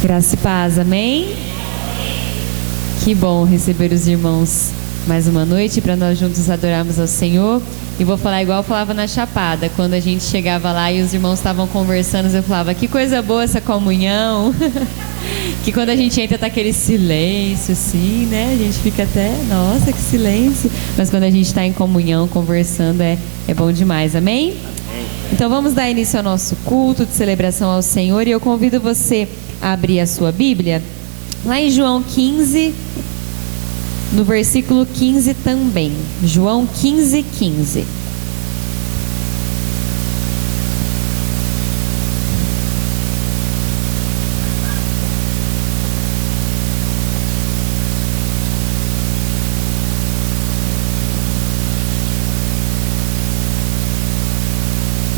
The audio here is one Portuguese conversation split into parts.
Graça e paz, amém? Que bom receber os irmãos mais uma noite para nós juntos adorarmos ao Senhor. E vou falar igual eu falava na Chapada, quando a gente chegava lá e os irmãos estavam conversando, eu falava, que coisa boa essa comunhão. Que quando a gente entra tá aquele silêncio assim, né? A gente fica até, nossa, que silêncio. Mas quando a gente está em comunhão, conversando, é bom demais, amém? Então vamos dar início ao nosso culto de celebração ao Senhor. E eu convido você a abrir a sua Bíblia lá em João 15, no versículo 15 também. João 15, 15.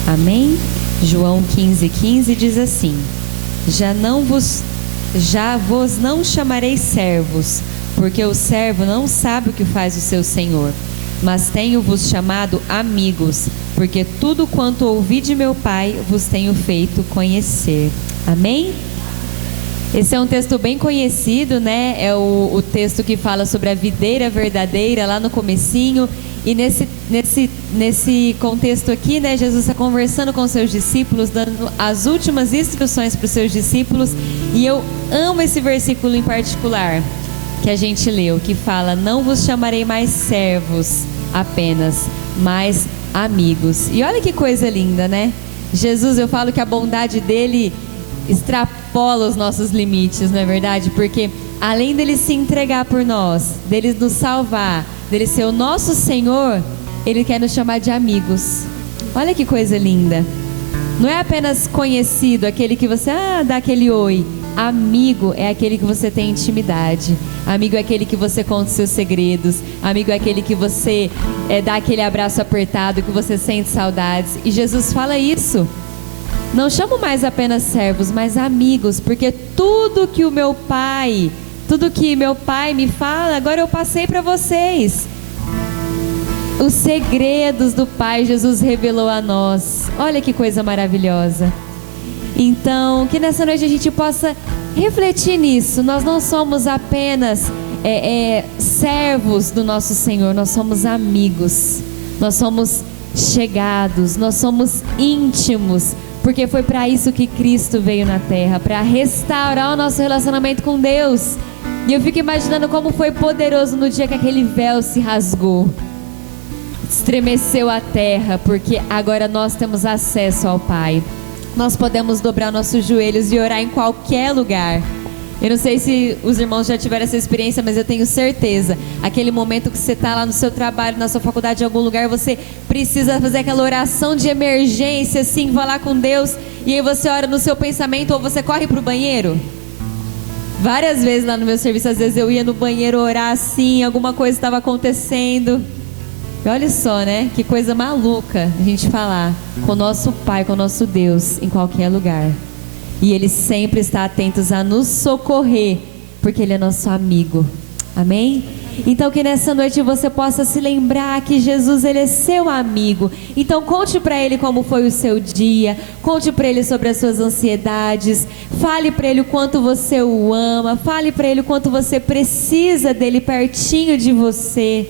Amém? João 15, 15 diz assim: Já vos não chamarei servos, porque o servo não sabe o que faz o seu senhor, mas tenho-vos chamado amigos, porque tudo quanto ouvi de meu Pai vos tenho feito conhecer. Amém? Esse é um texto bem conhecido, né? É o texto que fala sobre a videira verdadeira, lá no comecinho. E nesse contexto aqui, né, Jesus está conversando com seus discípulos, dando as últimas instruções para os seus discípulos. E eu amo esse versículo em particular, que a gente leu, que fala: não vos chamarei mais servos apenas, mas amigos. E olha que coisa linda, né? Jesus, eu falo que a bondade dele extrapola os nossos limites, não é verdade? Porque além dele se entregar por nós, dele nos salvar, dele ser o nosso Senhor, ele quer nos chamar de amigos. Olha que coisa linda. Não é apenas conhecido, aquele que você dá aquele oi. Amigo é aquele que você tem intimidade. Amigo é aquele que você conta os seus segredos. Amigo é aquele que você dá aquele abraço apertado, que você sente saudades. E Jesus fala isso: não chamo mais apenas servos, mas amigos, porque tudo que meu Pai me fala, agora eu passei para vocês. Os segredos do Pai, Jesus revelou a nós. Olha que coisa maravilhosa. Então, que nessa noite a gente possa refletir nisso. Nós não somos apenas servos do nosso Senhor, nós somos amigos, nós somos chegados, nós somos íntimos, porque foi para isso que Cristo veio na terra, para restaurar o nosso relacionamento com Deus. E eu fico imaginando como foi poderoso no dia que aquele véu se rasgou, estremeceu a terra, porque agora nós temos acesso ao Pai. Nós podemos dobrar nossos joelhos e orar em qualquer lugar. Eu não sei se os irmãos já tiveram essa experiência, mas eu tenho certeza, aquele momento que você está lá no seu trabalho, na sua faculdade, em algum lugar, você precisa fazer aquela oração de emergência, assim, falar com Deus, e aí você ora no seu pensamento, ou você corre para o banheiro. Várias vezes lá no meu serviço, às vezes eu ia no banheiro orar assim, alguma coisa estava acontecendo. E olha só, né? Que coisa maluca a gente falar com o nosso Pai, com o nosso Deus, em qualquer lugar. E Ele sempre está atento a nos socorrer, porque Ele é nosso amigo. Amém? Então que nessa noite você possa se lembrar que Jesus, Ele é seu amigo. Então conte para Ele como foi o seu dia, conte para Ele sobre as suas ansiedades, fale para Ele o quanto você o ama, fale para Ele o quanto você precisa dEle pertinho de você,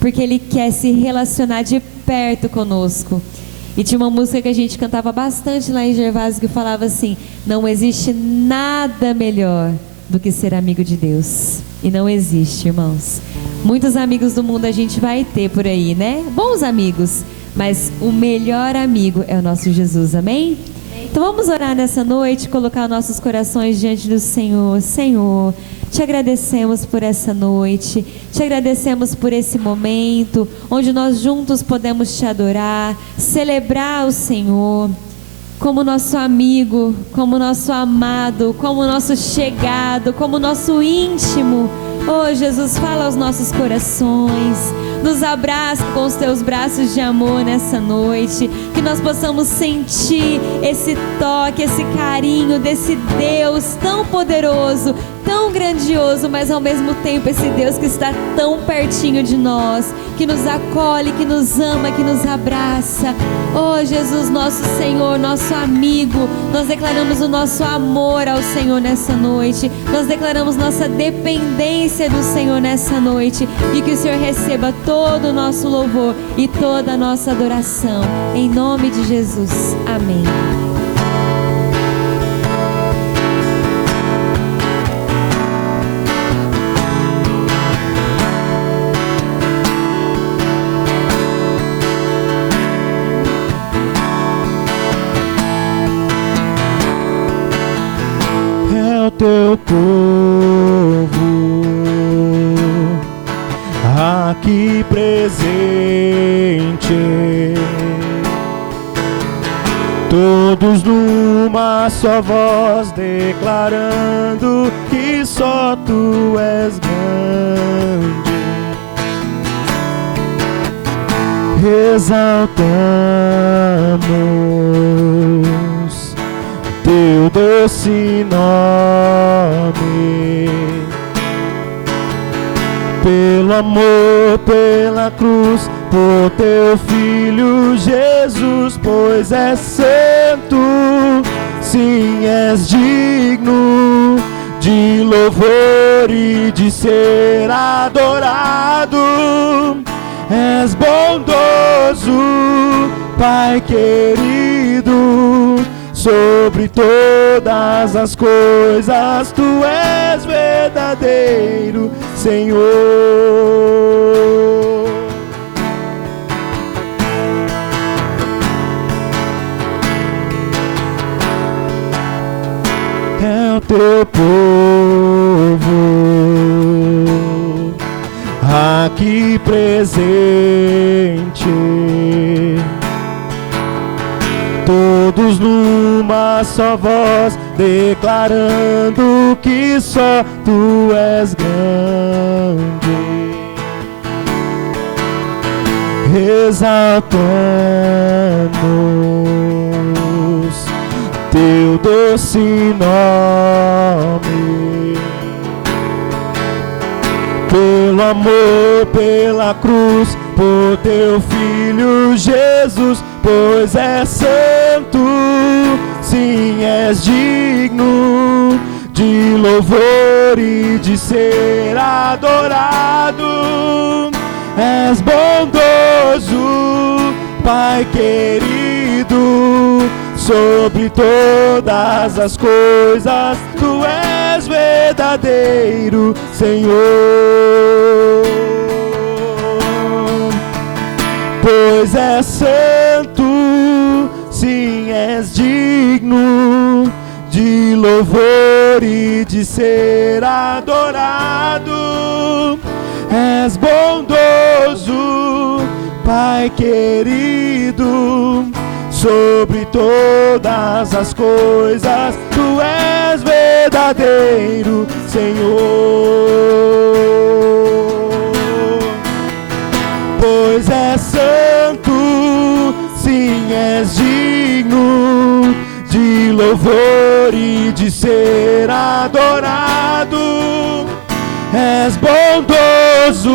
porque Ele quer se relacionar de perto conosco. E tinha uma música que a gente cantava bastante lá em Gervásio, que falava assim: não existe nada melhor do que ser amigo de Deus. E não existe, irmãos. Muitos amigos do mundo a gente vai ter por aí, né? Bons amigos, mas o melhor amigo é o nosso Jesus, amém? Então vamos orar nessa noite, colocar nossos corações diante do Senhor. Senhor, te agradecemos por essa noite, te agradecemos por esse momento, onde nós juntos podemos te adorar, celebrar o Senhor, como nosso amigo, como nosso amado, como nosso chegado, como nosso íntimo. Oh Jesus, fala aos nossos corações, nos abraça com os teus braços de amor nessa noite, que nós possamos sentir esse toque, esse carinho desse Deus tão poderoso, tão grandioso, mas ao mesmo tempo esse Deus que está tão pertinho de nós, que nos acolhe, que nos ama, que nos abraça. Oh Jesus, nosso Senhor, nosso amigo, nós declaramos o nosso amor ao Senhor nessa noite, nós declaramos nossa dependência do Senhor nessa noite, e que o Senhor receba todo o nosso louvor e toda a nossa adoração, em nome de Jesus, amém. Teu povo aqui presente, todos numa só voz declarando que só Tu és grande, exaltamos Teu doce nome, pelo amor, pela cruz, por Teu Filho Jesus, pois és santo, sim, és digno de louvor e de ser adorado. És bondoso, Pai querido, sobre todas as coisas Tu és verdadeiro, Senhor. É o Teu povo aqui presente, todos numa só voz declarando que só Tu és grande, exaltamos Teu doce nome, pelo amor, pela cruz, por Teu Filho Jesus, pois és santo, sim, és digno de louvor e de ser adorado. És bondoso, Pai querido, sobre todas as coisas Tu és verdadeiro, Senhor. Pois és santo, sim, és digno de louvor e de ser adorado. És bondoso, Pai querido, sobre todas as coisas Tu és verdadeiro, Senhor. Pois és santo, sim, és digno de louvor e de ser adorado. És bondoso,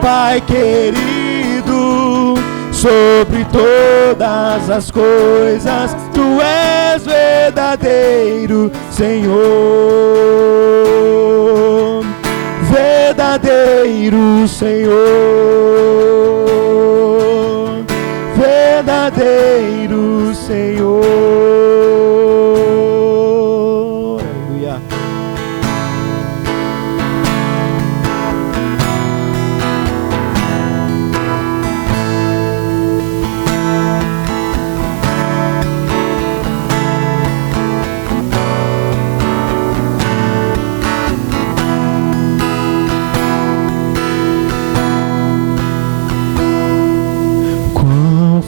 Pai querido, sobre todas as coisas Tu és verdadeiro, Senhor. Verdadeiro, Senhor. Verdadeiro, Senhor. Aleluia.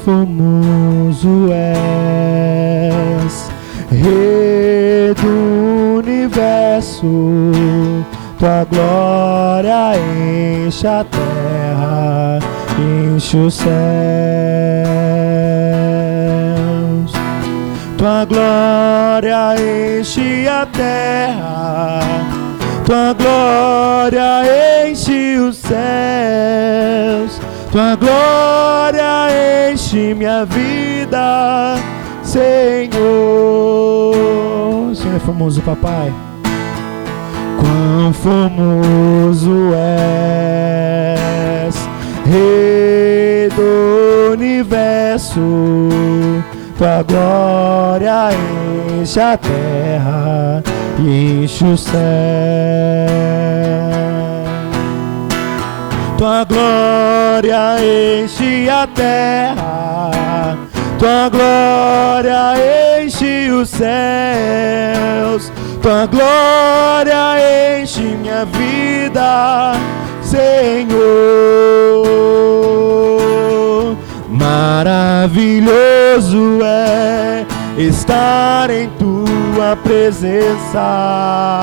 Formoso és, Rei do universo, Tua glória enche a terra, enche os céus. Tua glória enche a terra, tua glória enche os céus, tua glória enche minha vida, Senhor. O Senhor é famoso, papai. Quão famoso és, Rei do universo, tua glória enche a terra e enche o céu. Tua glória enche a terra, tua glória enche os céus, tua glória enche minha vida, Senhor. Maravilhoso é estar em tua presença,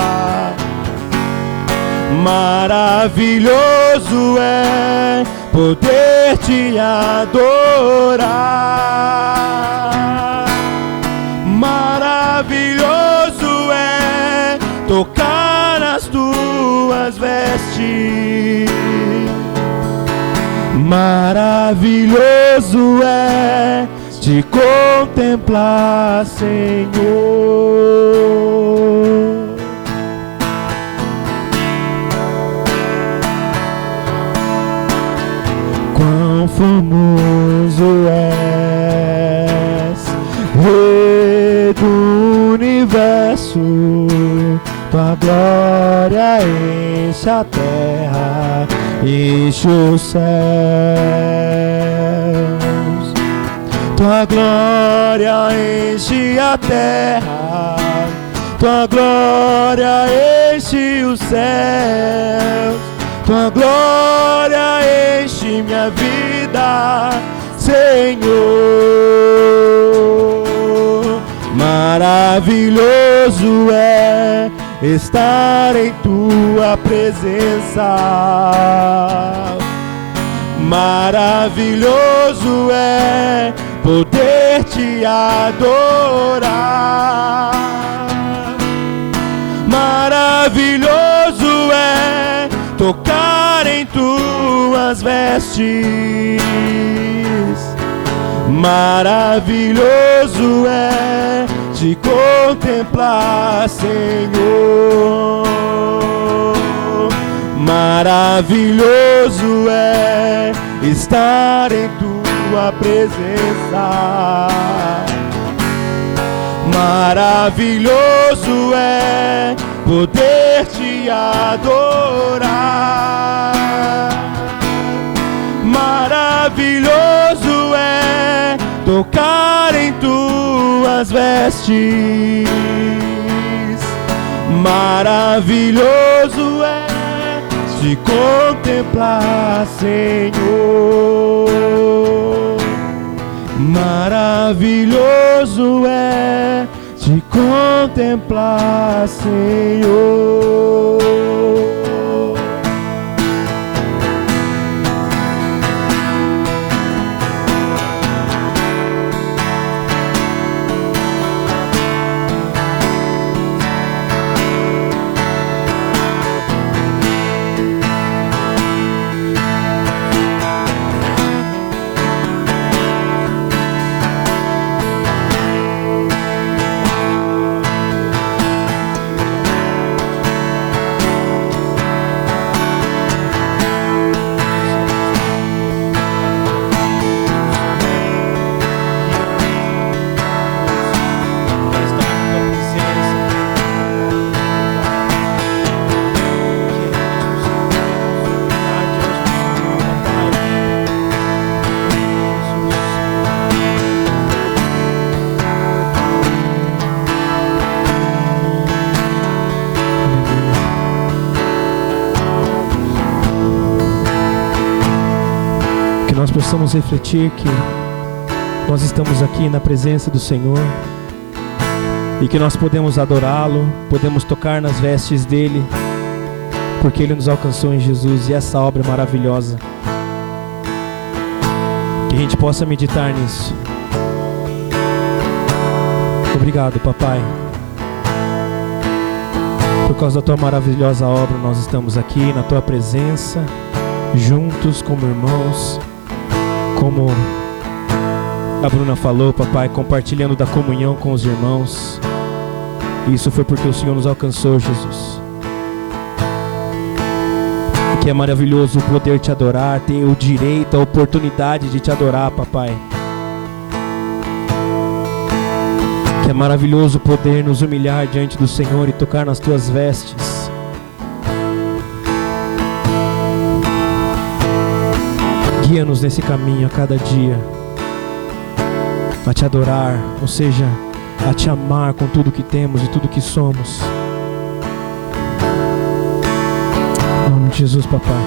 maravilhoso é poder te adorar, maravilhoso é tocar nas tuas vestes, maravilhoso é te contemplar, Senhor. Quão famoso és, Rei do universo, tua glória enche a terra, enche os céus. Tua glória enche a terra, tua glória enche os céus, tua glória enche minha vida, Senhor. Maravilhoso é estar em tua presença, maravilhoso é poder te adorar, maravilhoso é tocar em tuas vestes, maravilhoso é te contemplar, Senhor. Maravilhoso é estar em tua presença, maravilhoso é poder te adorar, maravilhoso é tocar em tuas vestes, maravilhoso é te contemplar, Senhor. Maravilhoso é te contemplar, Senhor. Nós possamos refletir que nós estamos aqui na presença do Senhor e que nós podemos adorá-lo, podemos tocar nas vestes dele, porque ele nos alcançou em Jesus, e essa obra é maravilhosa. Que a gente possa meditar nisso. Obrigado, papai. Por causa da tua maravilhosa obra, nós estamos aqui na tua presença, juntos como irmãos, como a Bruna falou, papai, compartilhando da comunhão com os irmãos. Isso foi porque o Senhor nos alcançou, Jesus. Que é maravilhoso poder te adorar, ter o direito, a oportunidade de te adorar, papai. Que é maravilhoso poder nos humilhar diante do Senhor e tocar nas tuas vestes. Guia-nos nesse caminho a cada dia, a te adorar, ou seja, a te amar com tudo que temos e tudo que somos. Em nome de Jesus, papai.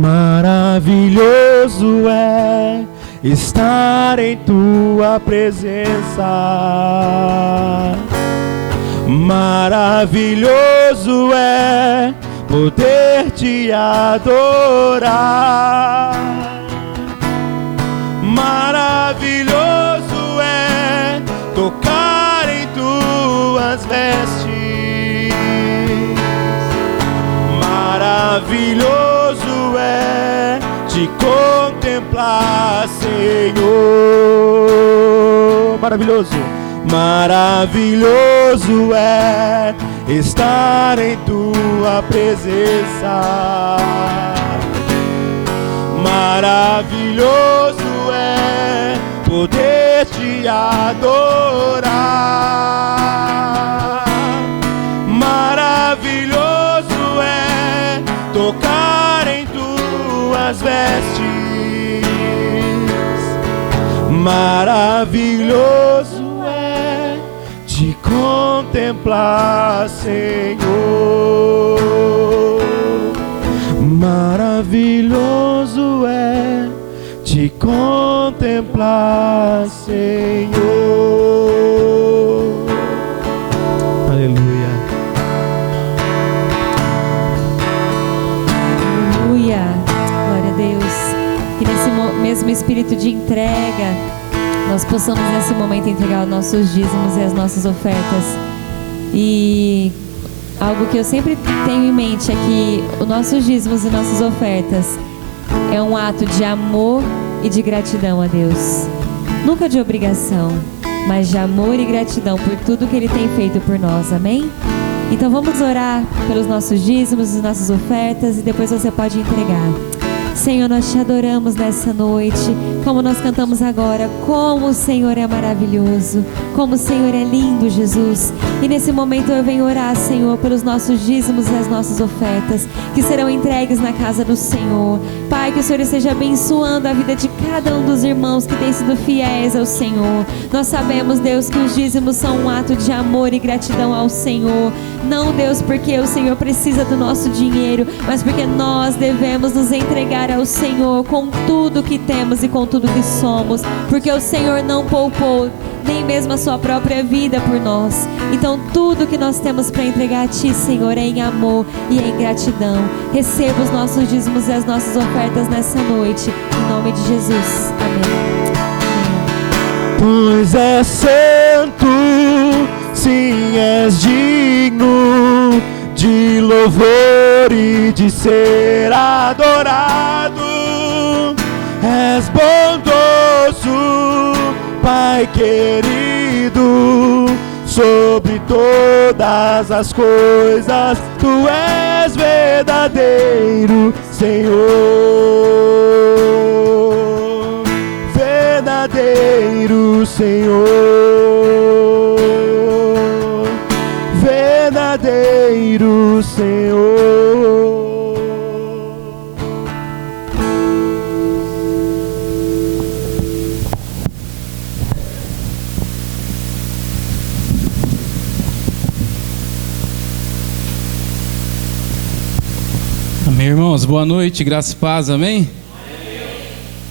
Maravilhoso é estar em tua presença. Maravilhoso é poder te adorar. Maravilhoso é tocar em tuas vestes. Maravilhoso é te contemplar, Senhor. Maravilhoso. Maravilhoso é estar em tua presença. Maravilhoso é poder te adorar. Maravilhoso é tocar em tuas vestes. Maravilhoso é te contemplar, Senhor. Maravilhoso é te contemplar, Senhor. Aleluia. Aleluia. Glória a Deus. Que nesse mesmo espírito de entrega, nós possamos nesse momento entregar os nossos dízimos e as nossas ofertas. E algo que eu sempre tenho em mente é que os nossos dízimos e nossas ofertas é um ato de amor e de gratidão a Deus. Nunca de obrigação, mas de amor e gratidão por tudo que Ele tem feito por nós, amém? Então vamos orar pelos nossos dízimos e nossas ofertas e depois você pode entregar. Senhor, nós te adoramos nessa noite, como nós cantamos agora, como o Senhor é maravilhoso, como o Senhor é lindo, Jesus. E nesse momento eu venho orar, Senhor, pelos nossos dízimos e as nossas ofertas, que serão entregues na casa do Senhor. Pai, que o Senhor esteja abençoando a vida de cada um dos irmãos que têm sido fiéis ao Senhor. Nós sabemos, Deus, que os dízimos são um ato de amor e gratidão ao Senhor. Não, Deus, porque o Senhor precisa do nosso dinheiro, mas porque nós devemos nos entregar ao Senhor com tudo que temos e com tudo que somos, porque o Senhor não poupou nem mesmo a sua própria vida por nós. Então tudo que nós temos para entregar a Ti, Senhor, é em amor e em gratidão. Receba os nossos dízimos e as nossas ofertas nessa noite, em nome de Jesus, amém. Pois é santo, sim, és digno de louvor e de ser adorado. És bondoso, Pai querido, sobre todas as coisas, Tu és verdadeiro, Senhor. Verdadeiro, Senhor. Verdadeiro, Senhor. Amém, irmãos, boa noite, graça e paz, amém?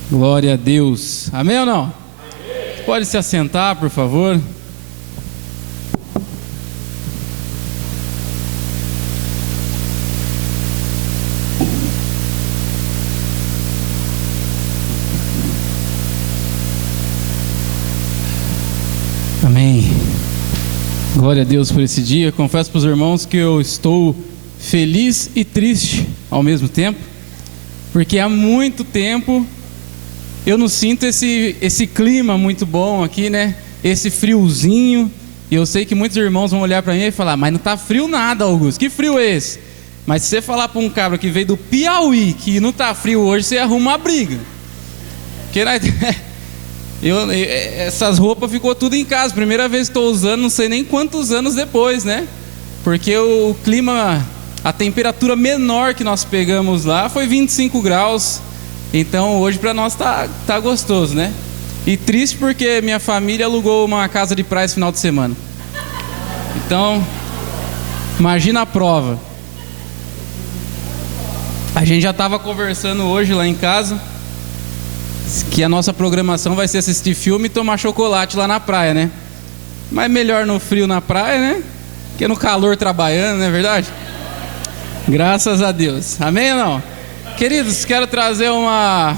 Glória a Deus, amém ou não? Amém. Pode se assentar, por favor. Glória a Deus por esse dia. Confesso para os irmãos que eu estou feliz e triste ao mesmo tempo, porque há muito tempo eu não sinto esse clima muito bom aqui, né? Esse friozinho. E eu sei que muitos irmãos vão olhar para mim e falar: mas não está frio nada, Augusto, que frio é esse? Mas se você falar para um cabra que veio do Piauí que não está frio hoje, você arruma uma briga. Porque essas roupas ficou tudo em casa. Primeira vez que estou usando, não sei nem quantos anos depois, né? Porque o clima, a temperatura menor que nós pegamos lá foi 25 graus. Então hoje para nós tá gostoso, né? E triste porque minha família alugou uma casa de praia esse final de semana. Então, imagina a prova. A gente já estava conversando hoje lá em casa que a nossa programação vai ser assistir filme e tomar chocolate lá na praia, né? Mas melhor no frio na praia, né? Que no calor trabalhando, não é verdade? Graças a Deus. Amém ou não? Queridos, quero trazer uma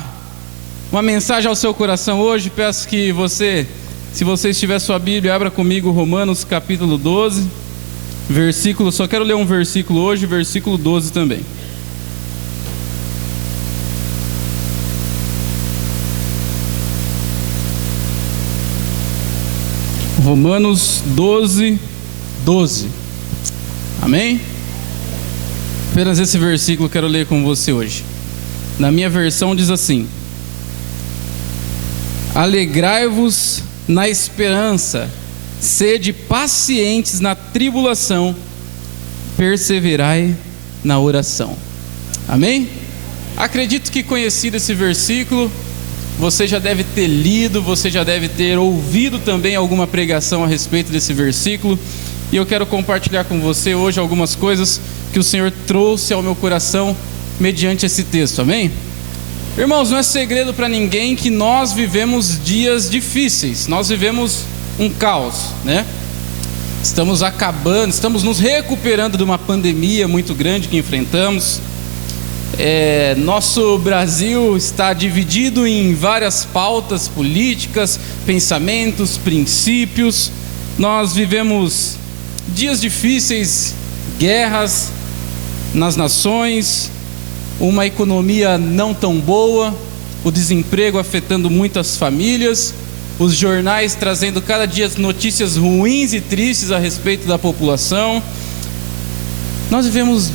mensagem ao seu coração hoje. Peço que você, se você estiver sua Bíblia, abra comigo Romanos capítulo 12, versículo, só quero ler um versículo hoje, versículo 12 também. Romanos 12, 12. Amém? Apenas esse versículo quero ler com você hoje. Na minha versão diz assim: alegrai-vos na esperança, sede pacientes na tribulação, perseverai na oração. Amém? Acredito que conhecido esse versículo, você já deve ter lido, você já deve ter ouvido também alguma pregação a respeito desse versículo. E eu quero compartilhar com você hoje algumas coisas que o Senhor trouxe ao meu coração mediante esse texto, amém? Irmãos, não é segredo para ninguém que nós vivemos dias difíceis, nós vivemos um caos, né? Estamos nos recuperando de uma pandemia muito grande que enfrentamos. Nosso Brasil está dividido em várias pautas políticas, pensamentos, princípios. Nós vivemos dias difíceis, guerras nas nações, uma economia não tão boa, o desemprego afetando muitas famílias, os jornais trazendo cada dia notícias ruins e tristes a respeito da população. Nós vivemos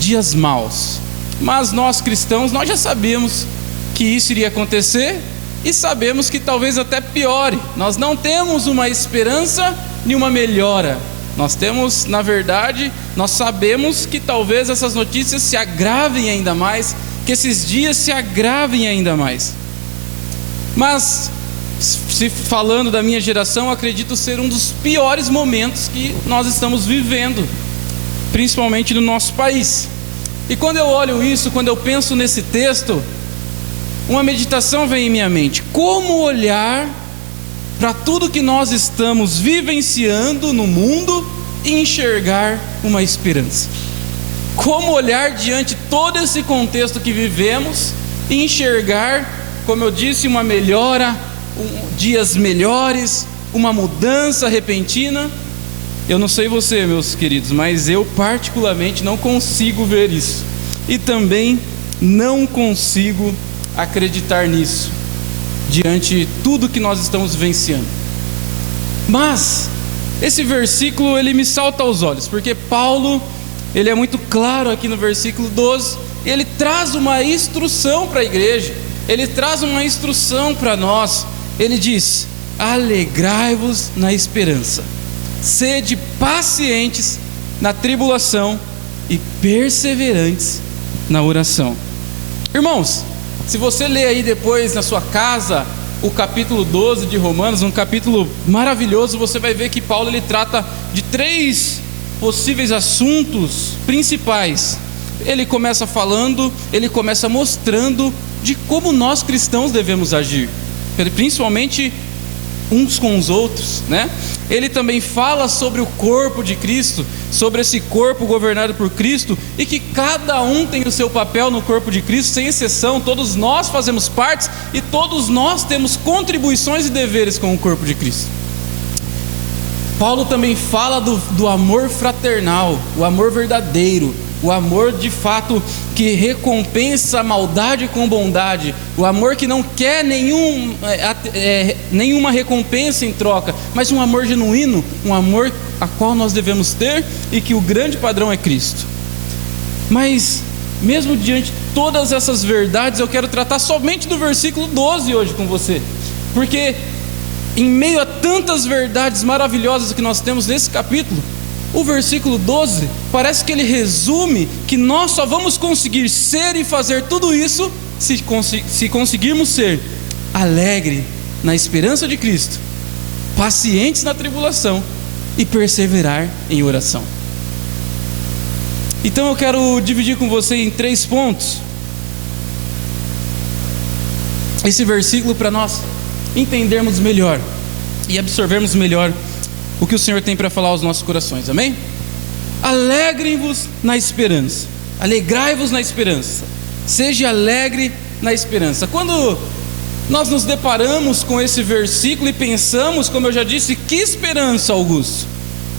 dias maus. Mas nós cristãos, nós já sabíamos que isso iria acontecer e sabemos que talvez até piore. Nós não temos uma esperança nem uma melhora. Nós temos, na verdade, nós sabemos que talvez essas notícias se agravem ainda mais, que esses dias se agravem ainda mais. Mas, se falando da minha geração, acredito ser um dos piores momentos que nós estamos vivendo, principalmente no nosso país. E quando eu olho isso, quando eu penso nesse texto, uma meditação vem em minha mente: como olhar para tudo que nós estamos vivenciando no mundo e enxergar uma esperança? Como olhar diante de todo esse contexto que vivemos e enxergar, como eu disse, uma melhora, dias melhores, uma mudança repentina? Eu não sei você, meus queridos, mas eu particularmente não consigo ver isso. E também não consigo acreditar nisso, diante de tudo que nós estamos vivenciando. Mas esse versículo, ele me salta aos olhos, porque Paulo, ele é muito claro aqui no versículo 12, ele traz uma instrução para a igreja, ele traz uma instrução para nós. Ele diz: alegrai-vos na esperança, sede pacientes na tribulação e perseverantes na oração. Irmãos, se você ler aí depois na sua casa o capítulo 12 de Romanos, um capítulo maravilhoso, você vai ver que Paulo, ele trata de 3 possíveis assuntos principais. Ele começa falando, ele começa mostrando de como nós cristãos devemos agir, principalmente uns com os outros, né? Ele também fala sobre o corpo de Cristo, sobre esse corpo governado por Cristo, e que cada um tem o seu papel no corpo de Cristo, sem exceção. Todos nós fazemos parte e todos nós temos contribuições e deveres com o corpo de Cristo. Paulo também fala do amor fraternal, o amor verdadeiro, o amor de fato que recompensa a maldade com bondade, o amor que não quer nenhuma recompensa em troca, mas um amor genuíno, um amor a qual nós devemos ter e que o grande padrão é Cristo. Mas mesmo diante de todas essas verdades, eu quero tratar somente do versículo 12 hoje com você, porque em meio a tantas verdades maravilhosas que nós temos nesse capítulo, o versículo 12 parece que ele resume que nós só vamos conseguir ser e fazer tudo isso se conseguirmos ser alegre na esperança de Cristo, pacientes na tribulação e perseverar em oração. Então eu quero dividir com você em 3 pontos esse versículo para nós entendermos melhor e absorvermos melhor o que o Senhor tem para falar aos nossos corações, amém? Alegrem-vos na esperança, alegrai-vos na esperança, seja alegre na esperança. Quando nós nos deparamos com esse versículo e pensamos, como eu já disse, que esperança, Augusto?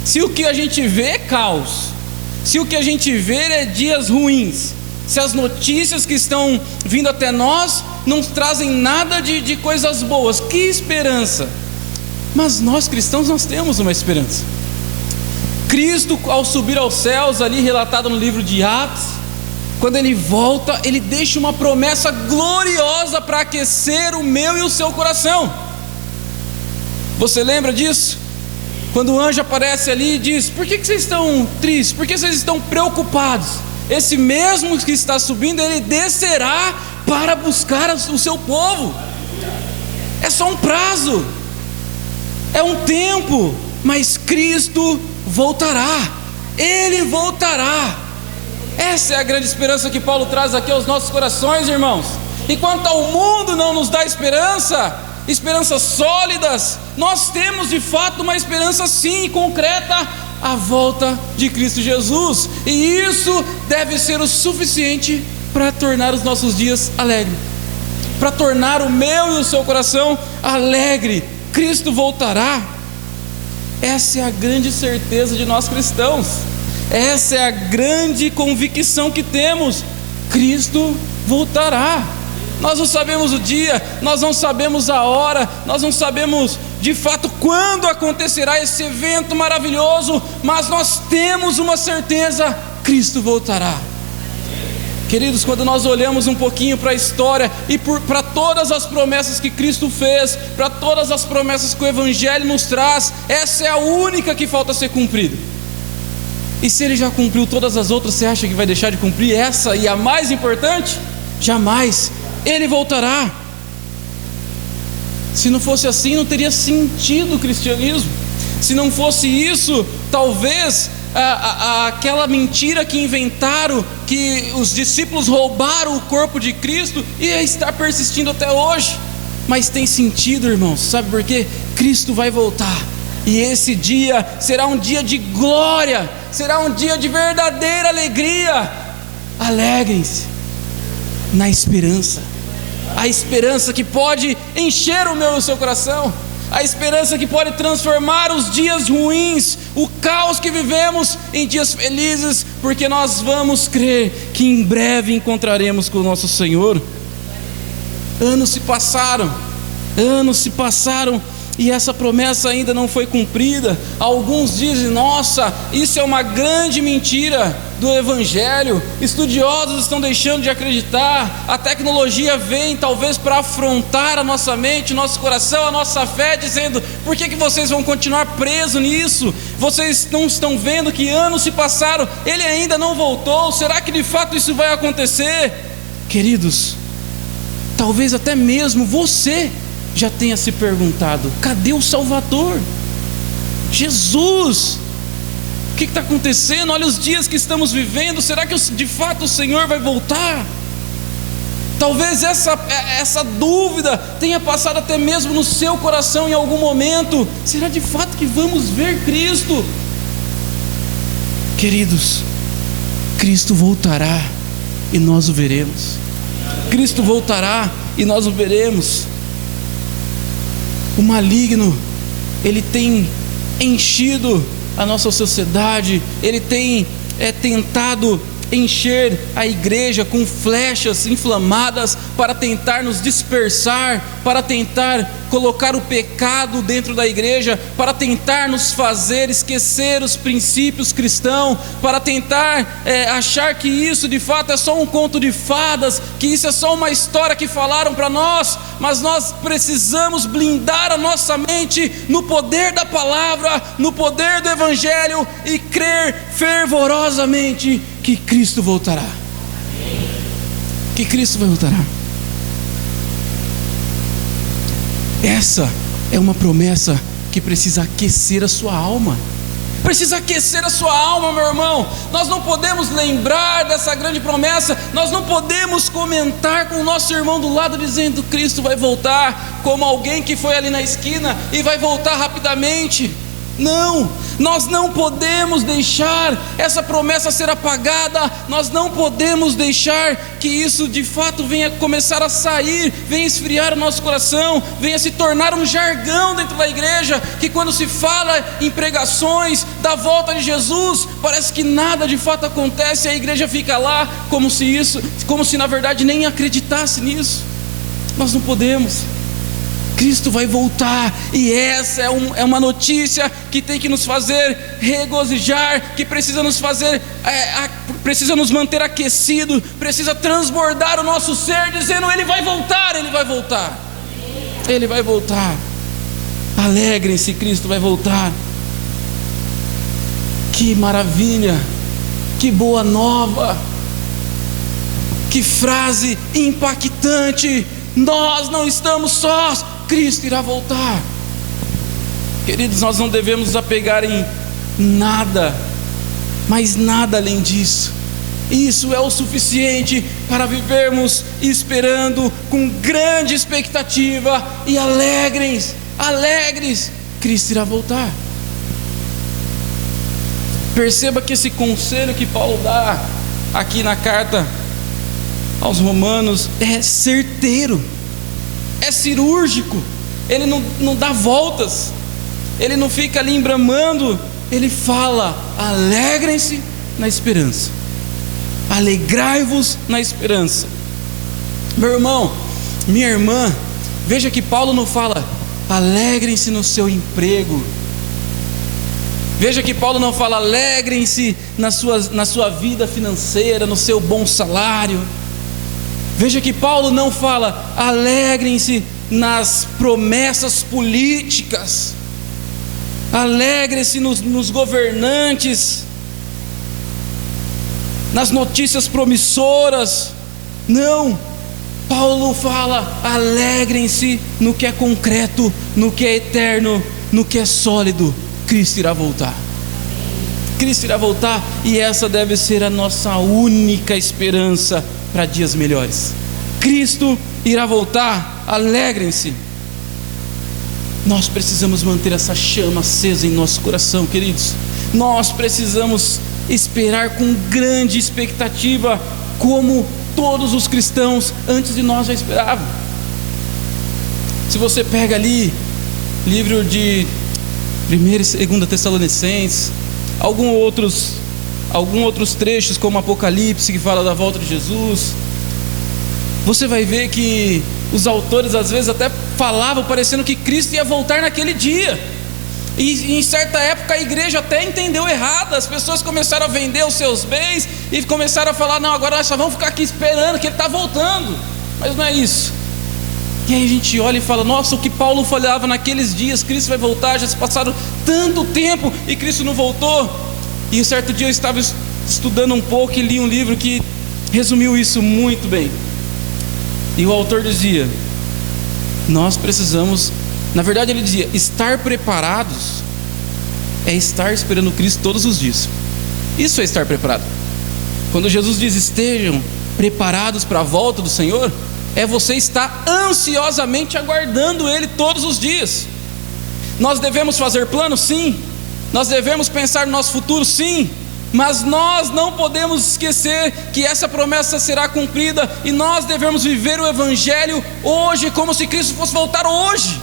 Se o que a gente vê é caos, se o que a gente vê é dias ruins, se as notícias que estão vindo até nós não trazem nada de coisas boas, que esperança? Mas nós cristãos, nós temos uma esperança. Cristo, ao subir aos céus, ali relatado no livro de Atos, quando ele volta, ele deixa uma promessa gloriosa para aquecer o meu e o seu coração. Você lembra disso? Quando o anjo aparece ali e diz: por que vocês estão tristes? Por que vocês estão preocupados? Esse mesmo que está subindo, ele descerá para buscar o seu povo. É só um prazo, é um tempo, mas Cristo voltará. Ele voltará. Essa é a grande esperança que Paulo traz aqui aos nossos corações, irmãos. Enquanto ao mundo não nos dá esperanças sólidas, nós temos de fato uma esperança sim, concreta, a volta de Cristo Jesus. E isso deve ser o suficiente para tornar os nossos dias alegres, para tornar o meu e o seu coração alegre. Cristo voltará. Essa é a grande certeza de nós cristãos, essa é a grande convicção que temos: Cristo voltará. Nós não sabemos o dia, nós não sabemos a hora, nós não sabemos de fato quando acontecerá esse evento maravilhoso, mas nós temos uma certeza: Cristo voltará. Queridos, quando nós olhamos um pouquinho para a história e para todas as promessas que Cristo fez, para todas as promessas que o Evangelho nos traz, essa é a única que falta ser cumprida. E se Ele já cumpriu todas as outras, você acha que vai deixar de cumprir essa e a mais importante? Jamais. Ele voltará. Se não fosse assim, não teria sentido o cristianismo. Se não fosse isso, talvez aquela mentira que inventaram, que os discípulos roubaram o corpo de Cristo, ia estar persistindo até hoje. Mas tem sentido, irmãos, sabe por quê? Cristo vai voltar, e esse dia será um dia de glória, será um dia de verdadeira alegria. Alegrem-se na esperança, a esperança que pode encher o meu e o seu coração, a esperança que pode transformar os dias ruins, o caos que vivemos, em dias felizes, porque nós vamos crer que em breve encontraremos com o nosso Senhor. Anos se passaram, e essa promessa ainda não foi cumprida. Alguns dizem: nossa, isso é uma grande mentira do Evangelho, estudiosos estão deixando de acreditar, a tecnologia vem talvez para afrontar a nossa mente, nosso coração, a nossa fé, dizendo: por que vocês vão continuar presos nisso? Vocês não estão vendo que anos se passaram, Ele ainda não voltou? Será que de fato isso vai acontecer? Queridos, talvez até mesmo você já tenha se perguntado: cadê o Salvador? Jesus, o que está acontecendo? Olha os dias que estamos vivendo, será que de fato o Senhor vai voltar? Talvez essa dúvida tenha passado até mesmo no seu coração em algum momento: será de fato que vamos ver Cristo? Queridos, Cristo voltará e nós o veremos. Cristo voltará e nós o veremos. O maligno, ele tem enchido a nossa sociedade, ele tem tentado encher a igreja com flechas inflamadas para tentar nos dispersar, para tentar colocar o pecado dentro da igreja, para tentar nos fazer esquecer os princípios cristãos, para tentar achar que isso de fato é só um conto de fadas, que isso é só uma história que falaram para nós. Mas nós precisamos blindar a nossa mente no poder da palavra, no poder do evangelho, e crer fervorosamente que Cristo voltará. Que Cristo voltará. Essa é uma promessa que precisa aquecer a sua alma. Precisa aquecer a sua alma, meu irmão. Nós não podemos lembrar dessa grande promessa. Nós não podemos comentar com o nosso irmão do lado dizendo: Cristo vai voltar, como alguém que foi ali na esquina e vai voltar rapidamente. Não, nós não podemos deixar essa promessa ser apagada. Nós não podemos deixar que isso de fato venha começar a sair, venha esfriar o nosso coração, venha se tornar um jargão dentro da igreja, que quando se fala em pregações da volta de Jesus, parece que nada de fato acontece, e a igreja fica lá como se na verdade nem acreditasse nisso. Nós não podemos. Cristo vai voltar, e essa é uma notícia que tem que nos fazer regozijar, que precisa nos fazer, precisa nos manter aquecido, precisa transbordar o nosso ser, dizendo: Ele vai voltar, Ele vai voltar, Ele vai voltar. Alegrem-se, Cristo vai voltar. Que maravilha, que boa nova, que frase impactante! Nós não estamos sós, Cristo irá voltar. Queridos, nós não devemos nos apegar em nada, mas nada além disso. Isso é o suficiente para vivermos esperando com grande expectativa, e alegres, Cristo irá voltar. Perceba que esse conselho que Paulo dá aqui na carta aos Romanos é certeiro, é cirúrgico. Ele não dá voltas, ele não fica ali embramando. Ele fala: alegrem-se na esperança, alegrai-vos na esperança. Meu irmão, minha irmã, veja que Paulo não fala: alegrem-se no seu emprego. Veja que Paulo não fala: alegrem-se na sua vida financeira, no seu bom salário. Veja que Paulo não fala: alegrem-se nas promessas políticas, alegrem-se nos governantes, nas notícias promissoras. Não, Paulo fala: alegrem-se no que é concreto, no que é eterno, no que é sólido. Cristo irá voltar. Cristo irá voltar, e essa deve ser a nossa única esperança para dias melhores. Cristo irá voltar, alegrem-se. Nós precisamos manter essa chama acesa em nosso coração, queridos. Nós precisamos esperar com grande expectativa, como todos os cristãos antes de nós já esperavam. Se você pega ali livro de 1 e 2 Tessalonicenses, alguns outros trechos como Apocalipse, que fala da volta de Jesus, você vai ver que os autores às vezes até falavam parecendo que Cristo ia voltar naquele dia. E em certa época a igreja até entendeu errado. As pessoas começaram a vender os seus bens e começaram a falar: não, agora nós só vamos ficar aqui esperando que Ele está voltando. Mas não é isso. E aí a gente olha e fala: nossa, o que Paulo falava naqueles dias, Cristo vai voltar, já se passaram tanto tempo e Cristo não voltou. E um certo dia eu estava estudando um pouco e li um livro que resumiu isso muito bem. E o autor dizia: nós precisamos, na verdade ele dizia, estar preparados é estar esperando Cristo todos os dias. Isso é estar preparado. Quando Jesus diz: estejam preparados para a volta do Senhor, é você estar ansiosamente aguardando Ele todos os dias. Nós devemos fazer planos? Sim. Nós devemos pensar no nosso futuro? Sim. Mas nós não podemos esquecer que essa promessa será cumprida, e nós devemos viver o Evangelho hoje, como se Cristo fosse voltar hoje,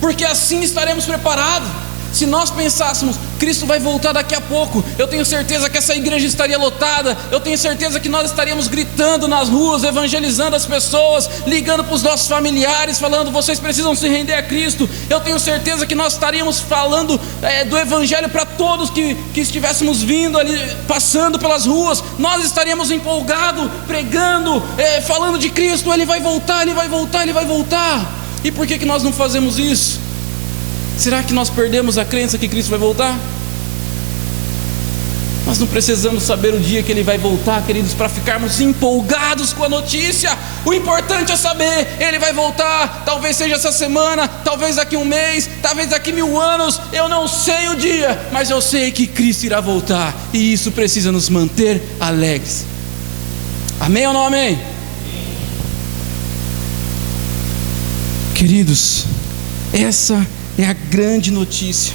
porque assim estaremos preparados. Se nós pensássemos, Cristo vai voltar daqui a pouco, eu tenho certeza que essa igreja estaria lotada, eu tenho certeza que nós estaríamos gritando nas ruas, evangelizando as pessoas, ligando para os nossos familiares, falando: vocês precisam se render a Cristo. Eu tenho certeza que nós estaríamos falando do evangelho para todos que estivéssemos vindo ali, passando pelas ruas. Nós estaríamos empolgados, pregando, falando de Cristo. Ele vai voltar, Ele vai voltar, Ele vai voltar. E por que nós não fazemos isso? Será que nós perdemos a crença que Cristo vai voltar? Nós não precisamos saber o dia que Ele vai voltar, queridos, para ficarmos empolgados com a notícia. O importante é saber: Ele vai voltar. Talvez seja essa semana, talvez daqui um mês, talvez daqui 1000 anos. Eu não sei o dia, mas eu sei que Cristo irá voltar, e isso precisa nos manter alegres. Amém ou não amém? Queridos, essa é a grande notícia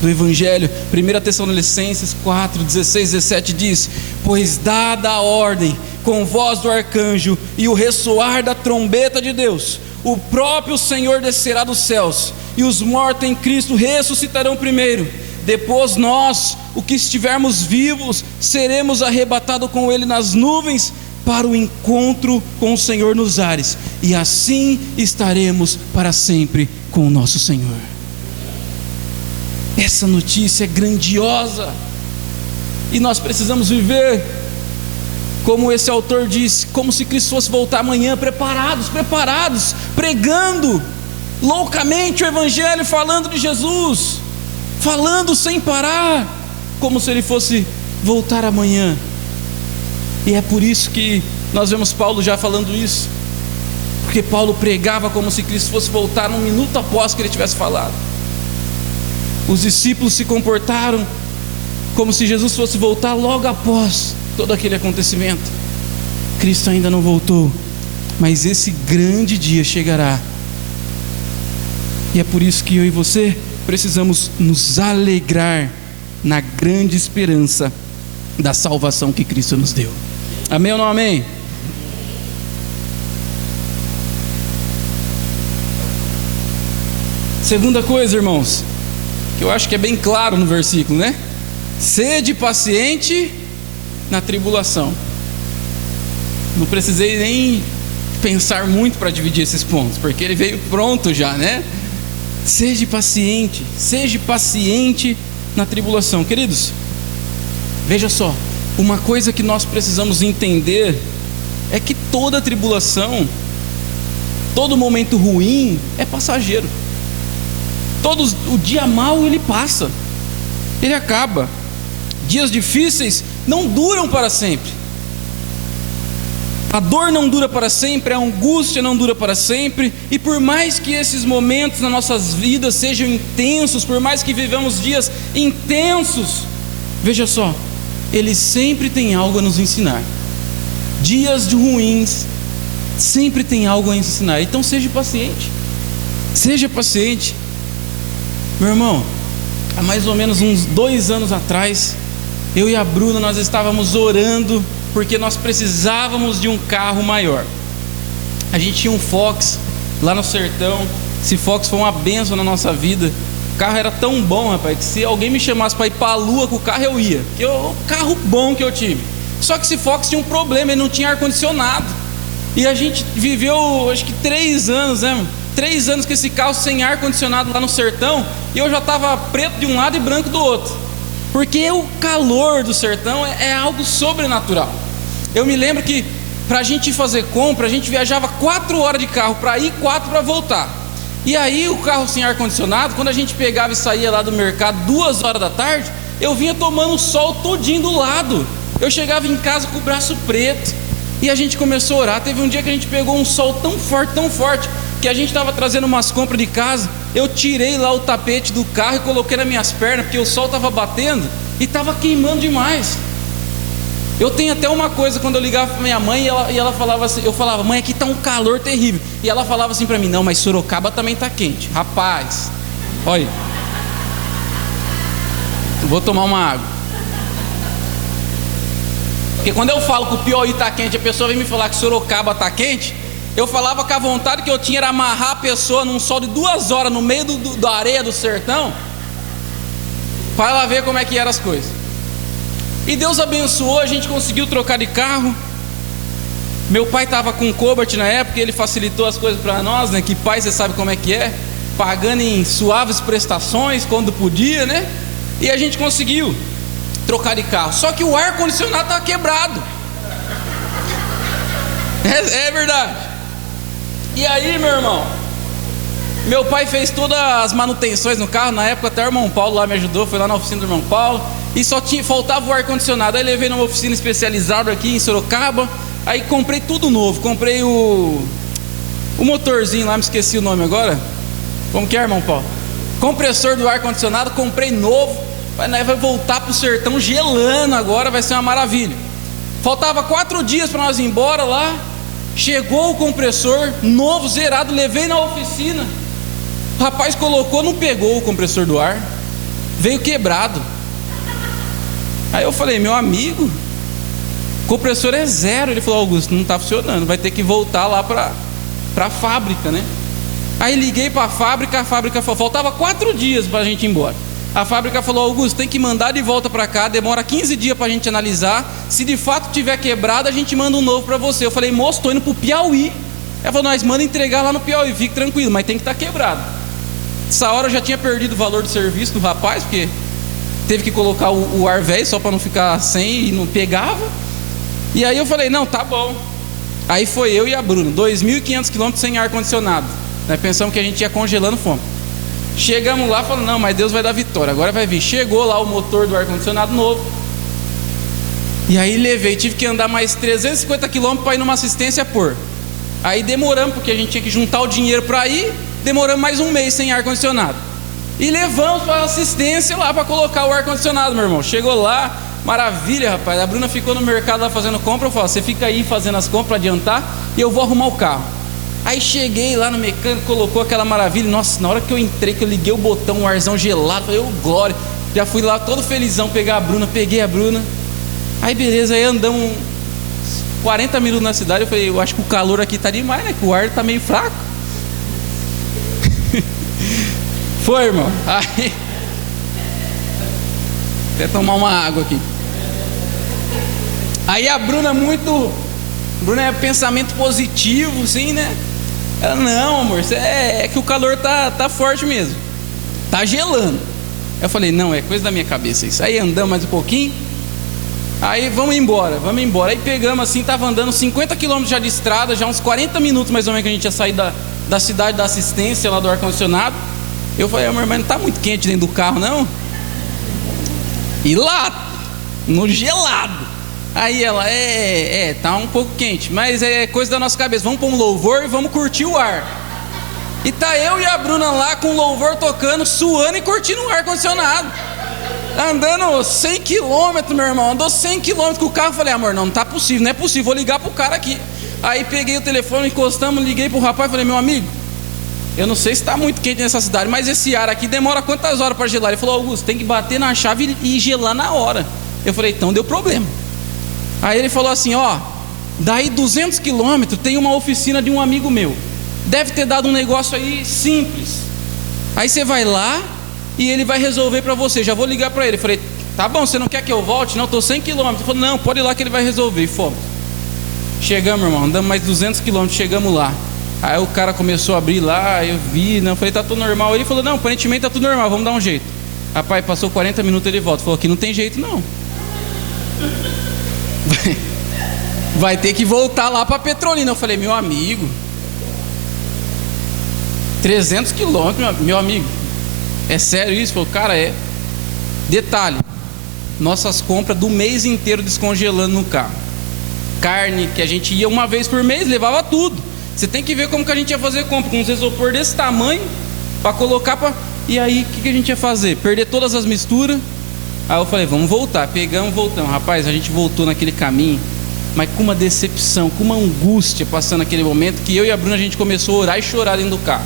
do Evangelho. 1 Tessalonicenses 4, 16, 17 diz: pois dada a ordem com voz do arcanjo e o ressoar da trombeta de Deus, o próprio Senhor descerá dos céus, e os mortos em Cristo ressuscitarão primeiro. Depois nós, os que estivermos vivos, seremos arrebatados com Ele nas nuvens para o encontro com o Senhor nos ares, e assim estaremos para sempre com o nosso Senhor. Essa notícia é grandiosa, e nós precisamos viver como esse autor diz, como se Cristo fosse voltar amanhã, preparados, pregando loucamente o Evangelho, falando de Jesus, falando sem parar, como se Ele fosse voltar amanhã. E é por isso que nós vemos Paulo já falando isso, porque Paulo pregava como se Cristo fosse voltar um minuto após que ele tivesse falado. Os discípulos se comportaram como se Jesus fosse voltar logo após todo aquele acontecimento. Cristo ainda não voltou, mas esse grande dia chegará, e é por isso que eu e você precisamos nos alegrar na grande esperança da salvação que Cristo nos deu. Amém ou não amém? Segunda coisa, irmãos, que eu acho que é bem claro no versículo, né? Sede paciente na tribulação. Não precisei nem pensar muito para dividir esses pontos, porque ele veio pronto já, né? Seja paciente na tribulação. Queridos, veja só, uma coisa que nós precisamos entender é que toda tribulação, todo momento ruim é passageiro. O dia mau ele passa, ele acaba. Dias difíceis não duram para sempre. A dor não dura para sempre, a angústia não dura para sempre. E por mais que esses momentos nas nossas vidas sejam intensos, por mais que vivamos dias intensos, veja só, ele sempre tem algo a nos ensinar. Dias de ruins sempre tem algo a ensinar. Então seja paciente. Meu irmão, há mais ou menos uns 2 anos atrás, eu e a Bruna, nós estávamos orando porque nós precisávamos de um carro maior. A gente tinha um Fox lá no sertão. Esse Fox foi uma bênção na nossa vida. O carro era tão bom, rapaz, que se alguém me chamasse para ir para a lua com o carro, eu ia. Que o carro bom que eu tive. Só que esse Fox tinha um problema, ele não tinha ar-condicionado. E a gente viveu, acho que 3 anos, né? 3 anos com esse carro sem ar-condicionado lá no sertão. E eu já estava preto de um lado e branco do outro, porque o calor do sertão é algo sobrenatural. Eu me lembro que para a gente fazer compra, a gente viajava 4 horas de carro para ir, 4 para voltar. E aí o carro sem ar-condicionado, quando a gente pegava e saía lá do mercado 2 horas da tarde, eu vinha tomando o sol todinho do lado. Eu chegava em casa com o braço preto, e a gente começou a orar. Teve um dia que a gente pegou um sol tão forte, que a gente estava trazendo umas compras de casa. Eu tirei lá o tapete do carro e coloquei nas minhas pernas, porque o sol estava batendo e estava queimando demais. Eu tenho até uma coisa, quando eu ligava para minha mãe e ela falava assim, eu falava: mãe, aqui está um calor terrível. E ela falava assim para mim: não, mas Sorocaba também está quente. Rapaz, olha, vou tomar uma água. Porque quando eu falo que o Piauí está quente, a pessoa vem me falar que Sorocaba está quente. Eu falava que a vontade que eu tinha era amarrar a pessoa num sol de 2 horas no meio da areia do sertão para lá ver como é que eram as coisas. E Deus abençoou, a gente conseguiu trocar de carro. Meu pai estava com o Cobalt na época, ele facilitou as coisas para nós, né? Que pai, você sabe como é que é, pagando em suaves prestações quando podia, né? E a gente conseguiu trocar de carro. Só que o ar-condicionado estava quebrado. É verdade. E aí, meu irmão, meu pai fez todas as manutenções no carro. Na época até o irmão Paulo lá me ajudou, foi lá na oficina do irmão Paulo. E só faltava o ar-condicionado. Aí levei numa oficina especializada aqui em Sorocaba. Aí comprei tudo novo. Comprei o motorzinho lá, me esqueci o nome agora. Como que é, irmão Paulo? Compressor do ar-condicionado, comprei novo. Vai voltar pro sertão gelando agora, vai ser uma maravilha. Faltava 4 dias para nós ir embora lá. Chegou o compressor novo, zerado, levei na oficina. O rapaz colocou, não pegou o compressor do ar, veio quebrado. Aí eu falei, meu amigo, o compressor é zero. Ele falou, Augusto, não está funcionando, vai ter que voltar lá para a fábrica, né? Aí liguei para a fábrica falou, faltava 4 dias para a gente ir embora. A fábrica falou, Augusto, tem que mandar de volta para cá, demora 15 dias para a gente analisar. Se de fato tiver quebrado, a gente manda um novo para você. Eu falei, moço, estou indo para o Piauí. Ela falou, nós manda entregar lá no Piauí, fique tranquilo, mas tem que estar quebrado. Essa hora eu já tinha perdido o valor do serviço do rapaz, porque teve que colocar o ar velho só para não ficar sem e não pegava. E aí eu falei, não, tá bom. Aí foi eu e a Bruna, 2.500 quilômetros sem ar-condicionado. Nós pensamos que a gente ia congelando fome. Chegamos lá, falando, não, mas Deus vai dar vitória, agora vai vir. Chegou lá o motor do ar-condicionado novo. E aí levei, tive que andar mais 350 quilômetros para ir numa assistência pôr. Aí demoramos, porque a gente tinha que juntar o dinheiro para ir. Demoramos mais um mês sem ar-condicionado. E levamos para a assistência lá para colocar o ar-condicionado, meu irmão. Chegou lá, maravilha, rapaz. A Bruna ficou no mercado lá fazendo compra. Eu falei, você fica aí fazendo as compras para adiantar e eu vou arrumar o carro. Aí cheguei lá no mecânico, colocou aquela maravilha. Nossa, na hora que eu entrei, que eu liguei o botão, um arzão gelado, falei, ô glória. Já fui lá todo felizão pegar a Bruna, peguei a Bruna. Aí beleza, aí andamos 40 minutos na cidade. Eu falei, eu acho que o calor aqui tá demais, né? Que o ar tá meio fraco. Foi, irmão. Aí até tomar uma água aqui. Aí a Bruna Bruna é pensamento positivo, sim, né? Ela, não, amor, é que o calor tá forte mesmo, tá gelando. Eu falei, não, é coisa da minha cabeça isso. Aí andamos mais um pouquinho. Aí vamos embora. Aí pegamos assim, tava andando 50 quilômetros já de estrada, já uns 40 minutos mais ou menos que a gente ia sair da cidade da assistência lá do ar-condicionado. Eu falei, amor, mas não tá muito quente dentro do carro, não? E lá, no gelado. Aí ela, tá um pouco quente, mas é coisa da nossa cabeça, vamos pôr um louvor e vamos curtir o ar. E tá eu e a Bruna lá com o louvor tocando, suando e curtindo o ar-condicionado. Andando 100 km, meu irmão, andou 100 km com o carro. Falei, amor, não tá possível, não é possível, vou ligar pro cara aqui. Aí peguei o telefone, encostamos, liguei pro rapaz, falei, meu amigo, eu não sei se tá muito quente nessa cidade, mas esse ar aqui demora quantas horas para gelar? Ele falou, Augusto, tem que bater na chave e gelar na hora. Eu falei, então deu problema. Aí ele falou assim, ó, daí 200 quilômetros tem uma oficina de um amigo meu. Deve ter dado um negócio aí simples. Aí você vai lá e ele vai resolver para você. Já vou ligar para ele. Eu falei, tá bom, você não quer que eu volte? Não, estou 100 quilômetros. Ele falou, não, pode ir lá que ele vai resolver. E fomos. Chegamos, irmão, andamos mais 200 quilômetros, chegamos lá. Aí o cara começou a abrir lá, eu vi, não, eu falei, tá tudo normal. Ele falou, não, aparentemente tá tudo normal, vamos dar um jeito. Rapaz, passou 40 minutos, ele volta. Falou, aqui não tem jeito não. Vai ter que voltar lá para Petrolina. Eu falei, meu amigo, 300 quilômetros, meu amigo, é sério isso? Falou, cara, é. Detalhe, nossas compras do mês inteiro descongelando no carro. Carne, que a gente ia uma vez por mês, levava tudo. Você tem que ver como que a gente ia fazer compra, com uns isopor desse tamanho, para colocar para... E aí, o que a gente ia fazer? Perder todas as misturas. Aí eu falei, vamos voltar. Pegamos, voltamos. Rapaz, a gente voltou naquele caminho, mas com uma decepção, com uma angústia passando naquele momento, que eu e a Bruna, a gente começou a orar e chorar dentro do carro.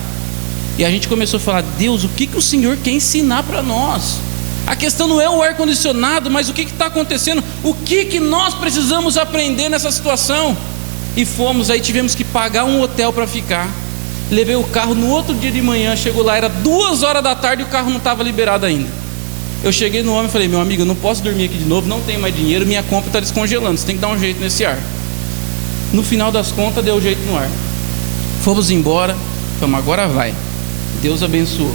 E a gente começou a falar, Deus, o que o Senhor quer ensinar para nós? A questão não é o ar-condicionado, mas o que está acontecendo? O que nós precisamos aprender nessa situação? E fomos, aí tivemos que pagar um hotel para ficar. Levei o carro no outro dia de manhã, chegou lá, era 2 horas da tarde e o carro não estava liberado ainda. Eu cheguei no homem e falei: meu amigo, eu não posso dormir aqui de novo, não tenho mais dinheiro, minha compra está descongelando, você tem que dar um jeito nesse ar. No final das contas, deu jeito no ar. Fomos embora, falamos: agora vai. Deus abençoou.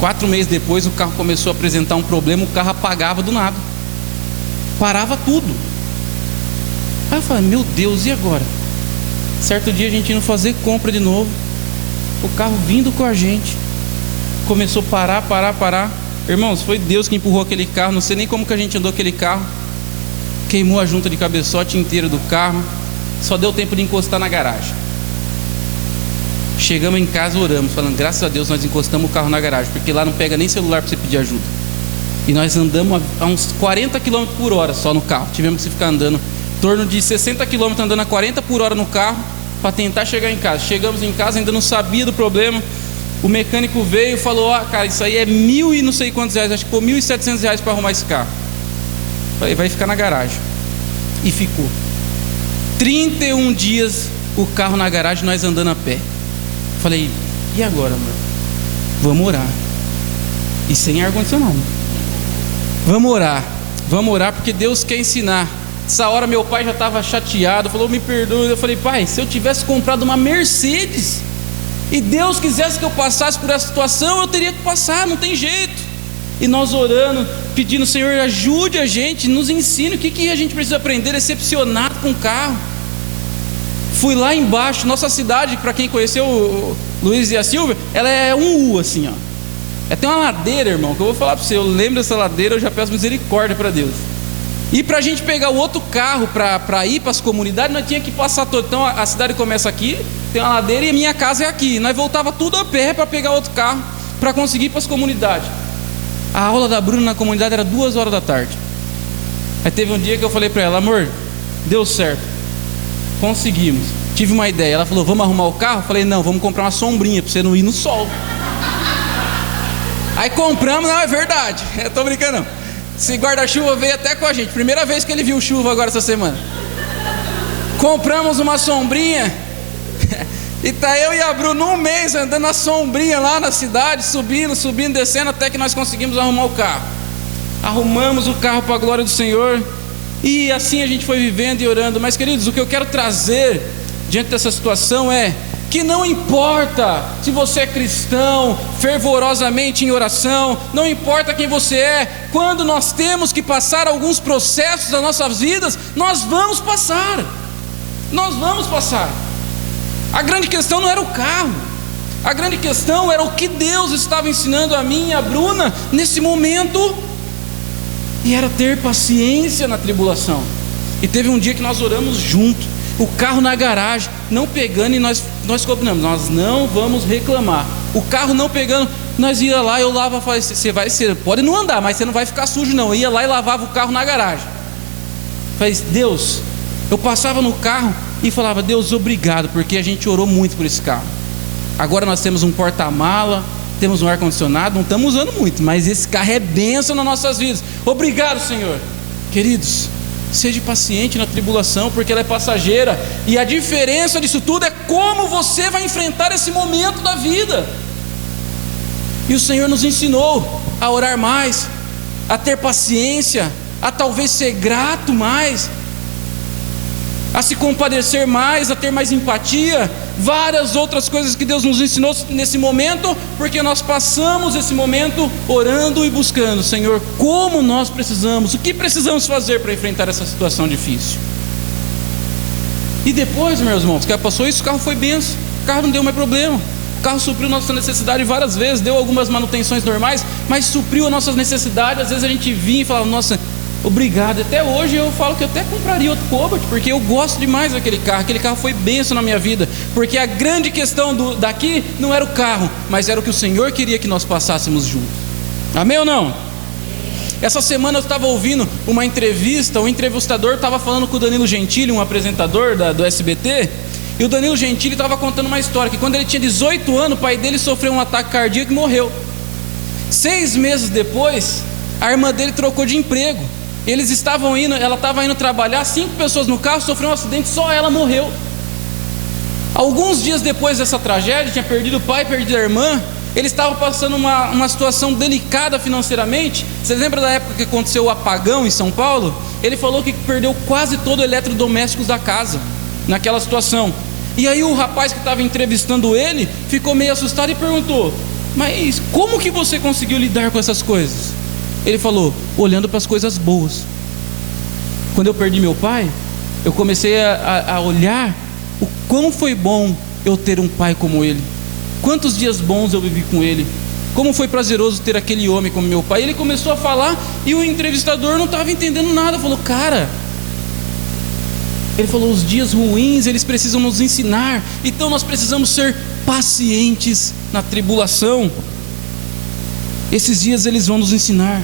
4 meses depois, o carro começou a apresentar um problema, o carro apagava do nada, parava tudo. Aí eu falei: meu Deus, e agora? Certo dia a gente indo fazer compra de novo, o carro vindo com a gente, começou a parar. Irmãos, foi Deus que empurrou aquele carro, não sei nem como que a gente andou aquele carro, queimou a junta de cabeçote inteira do carro, só deu tempo de encostar na garagem. Chegamos em casa, oramos, falando: graças a Deus nós encostamos o carro na garagem, porque lá não pega nem celular para você pedir ajuda. E nós andamos a uns 40 km por hora só no carro, tivemos que ficar andando em torno de 60 km andando a 40 por hora no carro, para tentar chegar em casa. Chegamos em casa, ainda não sabia do problema. O mecânico veio e falou: cara, isso aí é 1.000 e não sei quantos reais, acho que foi R$1.700 para arrumar esse carro. Falei: vai ficar na garagem. E ficou 31 dias o carro na garagem, nós andando a pé. Falei: e agora, amor? Vamos orar. E sem ar-condicionado. Vamos orar, porque Deus quer ensinar. Essa hora meu pai já estava chateado, falou: me perdoe. Eu falei: pai, se eu tivesse comprado uma Mercedes e Deus quisesse que eu passasse por essa situação, eu teria que passar, não tem jeito. E nós orando, pedindo: Senhor, ajude a gente, nos ensine o que a gente precisa aprender, decepcionado com o carro. Fui lá embaixo, nossa cidade, para quem conheceu o Luiz e a Silvia, ela é um U assim, ó. Tem uma ladeira, irmão, que eu vou falar para você, eu lembro dessa ladeira, eu já peço misericórdia para Deus. E para a gente pegar o outro carro para ir para as comunidades, nós tínhamos que passar todo. Então a cidade começa aqui, tem uma ladeira e a minha casa é aqui. Nós voltava tudo a pé para pegar outro carro, para conseguir ir para as comunidades. A aula da Bruna na comunidade era 2 horas da tarde. Aí teve um dia que eu falei para ela: amor, deu certo, conseguimos. Tive uma ideia. Ela falou: vamos arrumar o carro? Eu falei: não, vamos comprar uma sombrinha para você não ir no sol. Aí compramos. Não, é verdade, eu tô brincando não. Esse guarda-chuva veio até com a gente, primeira vez que ele viu chuva agora essa semana. Compramos uma sombrinha e tá eu e a Bruna um mês andando na sombrinha lá na cidade, subindo, descendo, até que nós conseguimos arrumar o carro. Arrumamos o carro para a glória do Senhor, e assim a gente foi vivendo e orando. Mas, queridos, o que eu quero trazer diante dessa situação é que não importa se você é cristão, fervorosamente em oração, não importa quem você é, quando nós temos que passar alguns processos das nossas vidas, nós vamos passar. A grande questão não era o carro, a grande questão era o que Deus estava ensinando a mim e a Bruna nesse momento, e era ter paciência na tribulação. E teve um dia que nós oramos juntos, o carro na garagem não pegando, e nós combinamos: nós não vamos reclamar. O carro não pegando, nós ia lá, eu lavava, falei: você pode não andar, mas você não vai ficar sujo não. Eu ia lá e lavava o carro na garagem. Falei: Deus, eu passava no carro e falava: Deus, obrigado, porque a gente orou muito por esse carro. Agora nós temos um porta-mala, temos um ar-condicionado, não estamos usando muito, mas esse carro é bênção nas nossas vidas. Obrigado, Senhor. Queridos, seja paciente na tribulação, porque ela é passageira, e a diferença disso tudo é como você vai enfrentar esse momento da vida. E o Senhor nos ensinou a orar mais, a ter paciência, a talvez ser grato mais, a se compadecer mais, a ter mais empatia, várias outras coisas que Deus nos ensinou nesse momento, porque nós passamos esse momento orando e buscando: Senhor, como nós precisamos, o que precisamos fazer para enfrentar essa situação difícil. E depois, meus irmãos, que passou isso, o carro foi benção, o carro não deu mais problema, o carro supriu nossa necessidade várias vezes, deu algumas manutenções normais, mas supriu as nossas necessidades. Às vezes a gente vinha e falava: nossa, obrigado. Até hoje eu falo que eu até compraria outro Cobalt, porque eu gosto demais daquele carro. Aquele carro foi bênção na minha vida, porque a grande questão daqui não era o carro, mas era o que o Senhor queria que nós passássemos juntos. Amém ou não? Essa semana eu estava ouvindo uma entrevista, o entrevistador estava falando com o Danilo Gentili, um apresentador do SBT, e o Danilo Gentili estava contando uma história, que quando ele tinha 18 anos, o pai dele sofreu um ataque cardíaco e morreu. 6 meses depois, a irmã dele trocou de emprego. Ela estava indo trabalhar, 5 pessoas no carro, sofreu um acidente, só ela morreu. Alguns dias depois dessa tragédia, tinha perdido o pai, perdido a irmã, ele estava passando uma situação delicada financeiramente. Você lembra da época que aconteceu o apagão em São Paulo? Ele falou que perdeu quase todo o eletrodomésticos da casa, naquela situação. E aí o rapaz que estava entrevistando ele, ficou meio assustado e perguntou: mas como que você conseguiu lidar com essas coisas? Ele falou: olhando para as coisas boas. Quando eu perdi meu pai, eu comecei a olhar o quão foi bom eu ter um pai como ele. Quantos dias bons eu vivi com ele. Como foi prazeroso ter aquele homem como meu pai. Ele começou a falar e o entrevistador não estava entendendo nada. Falou: cara, ele falou, os dias ruins, eles precisam nos ensinar. Então nós precisamos ser pacientes na tribulação. Esses dias eles vão nos ensinar.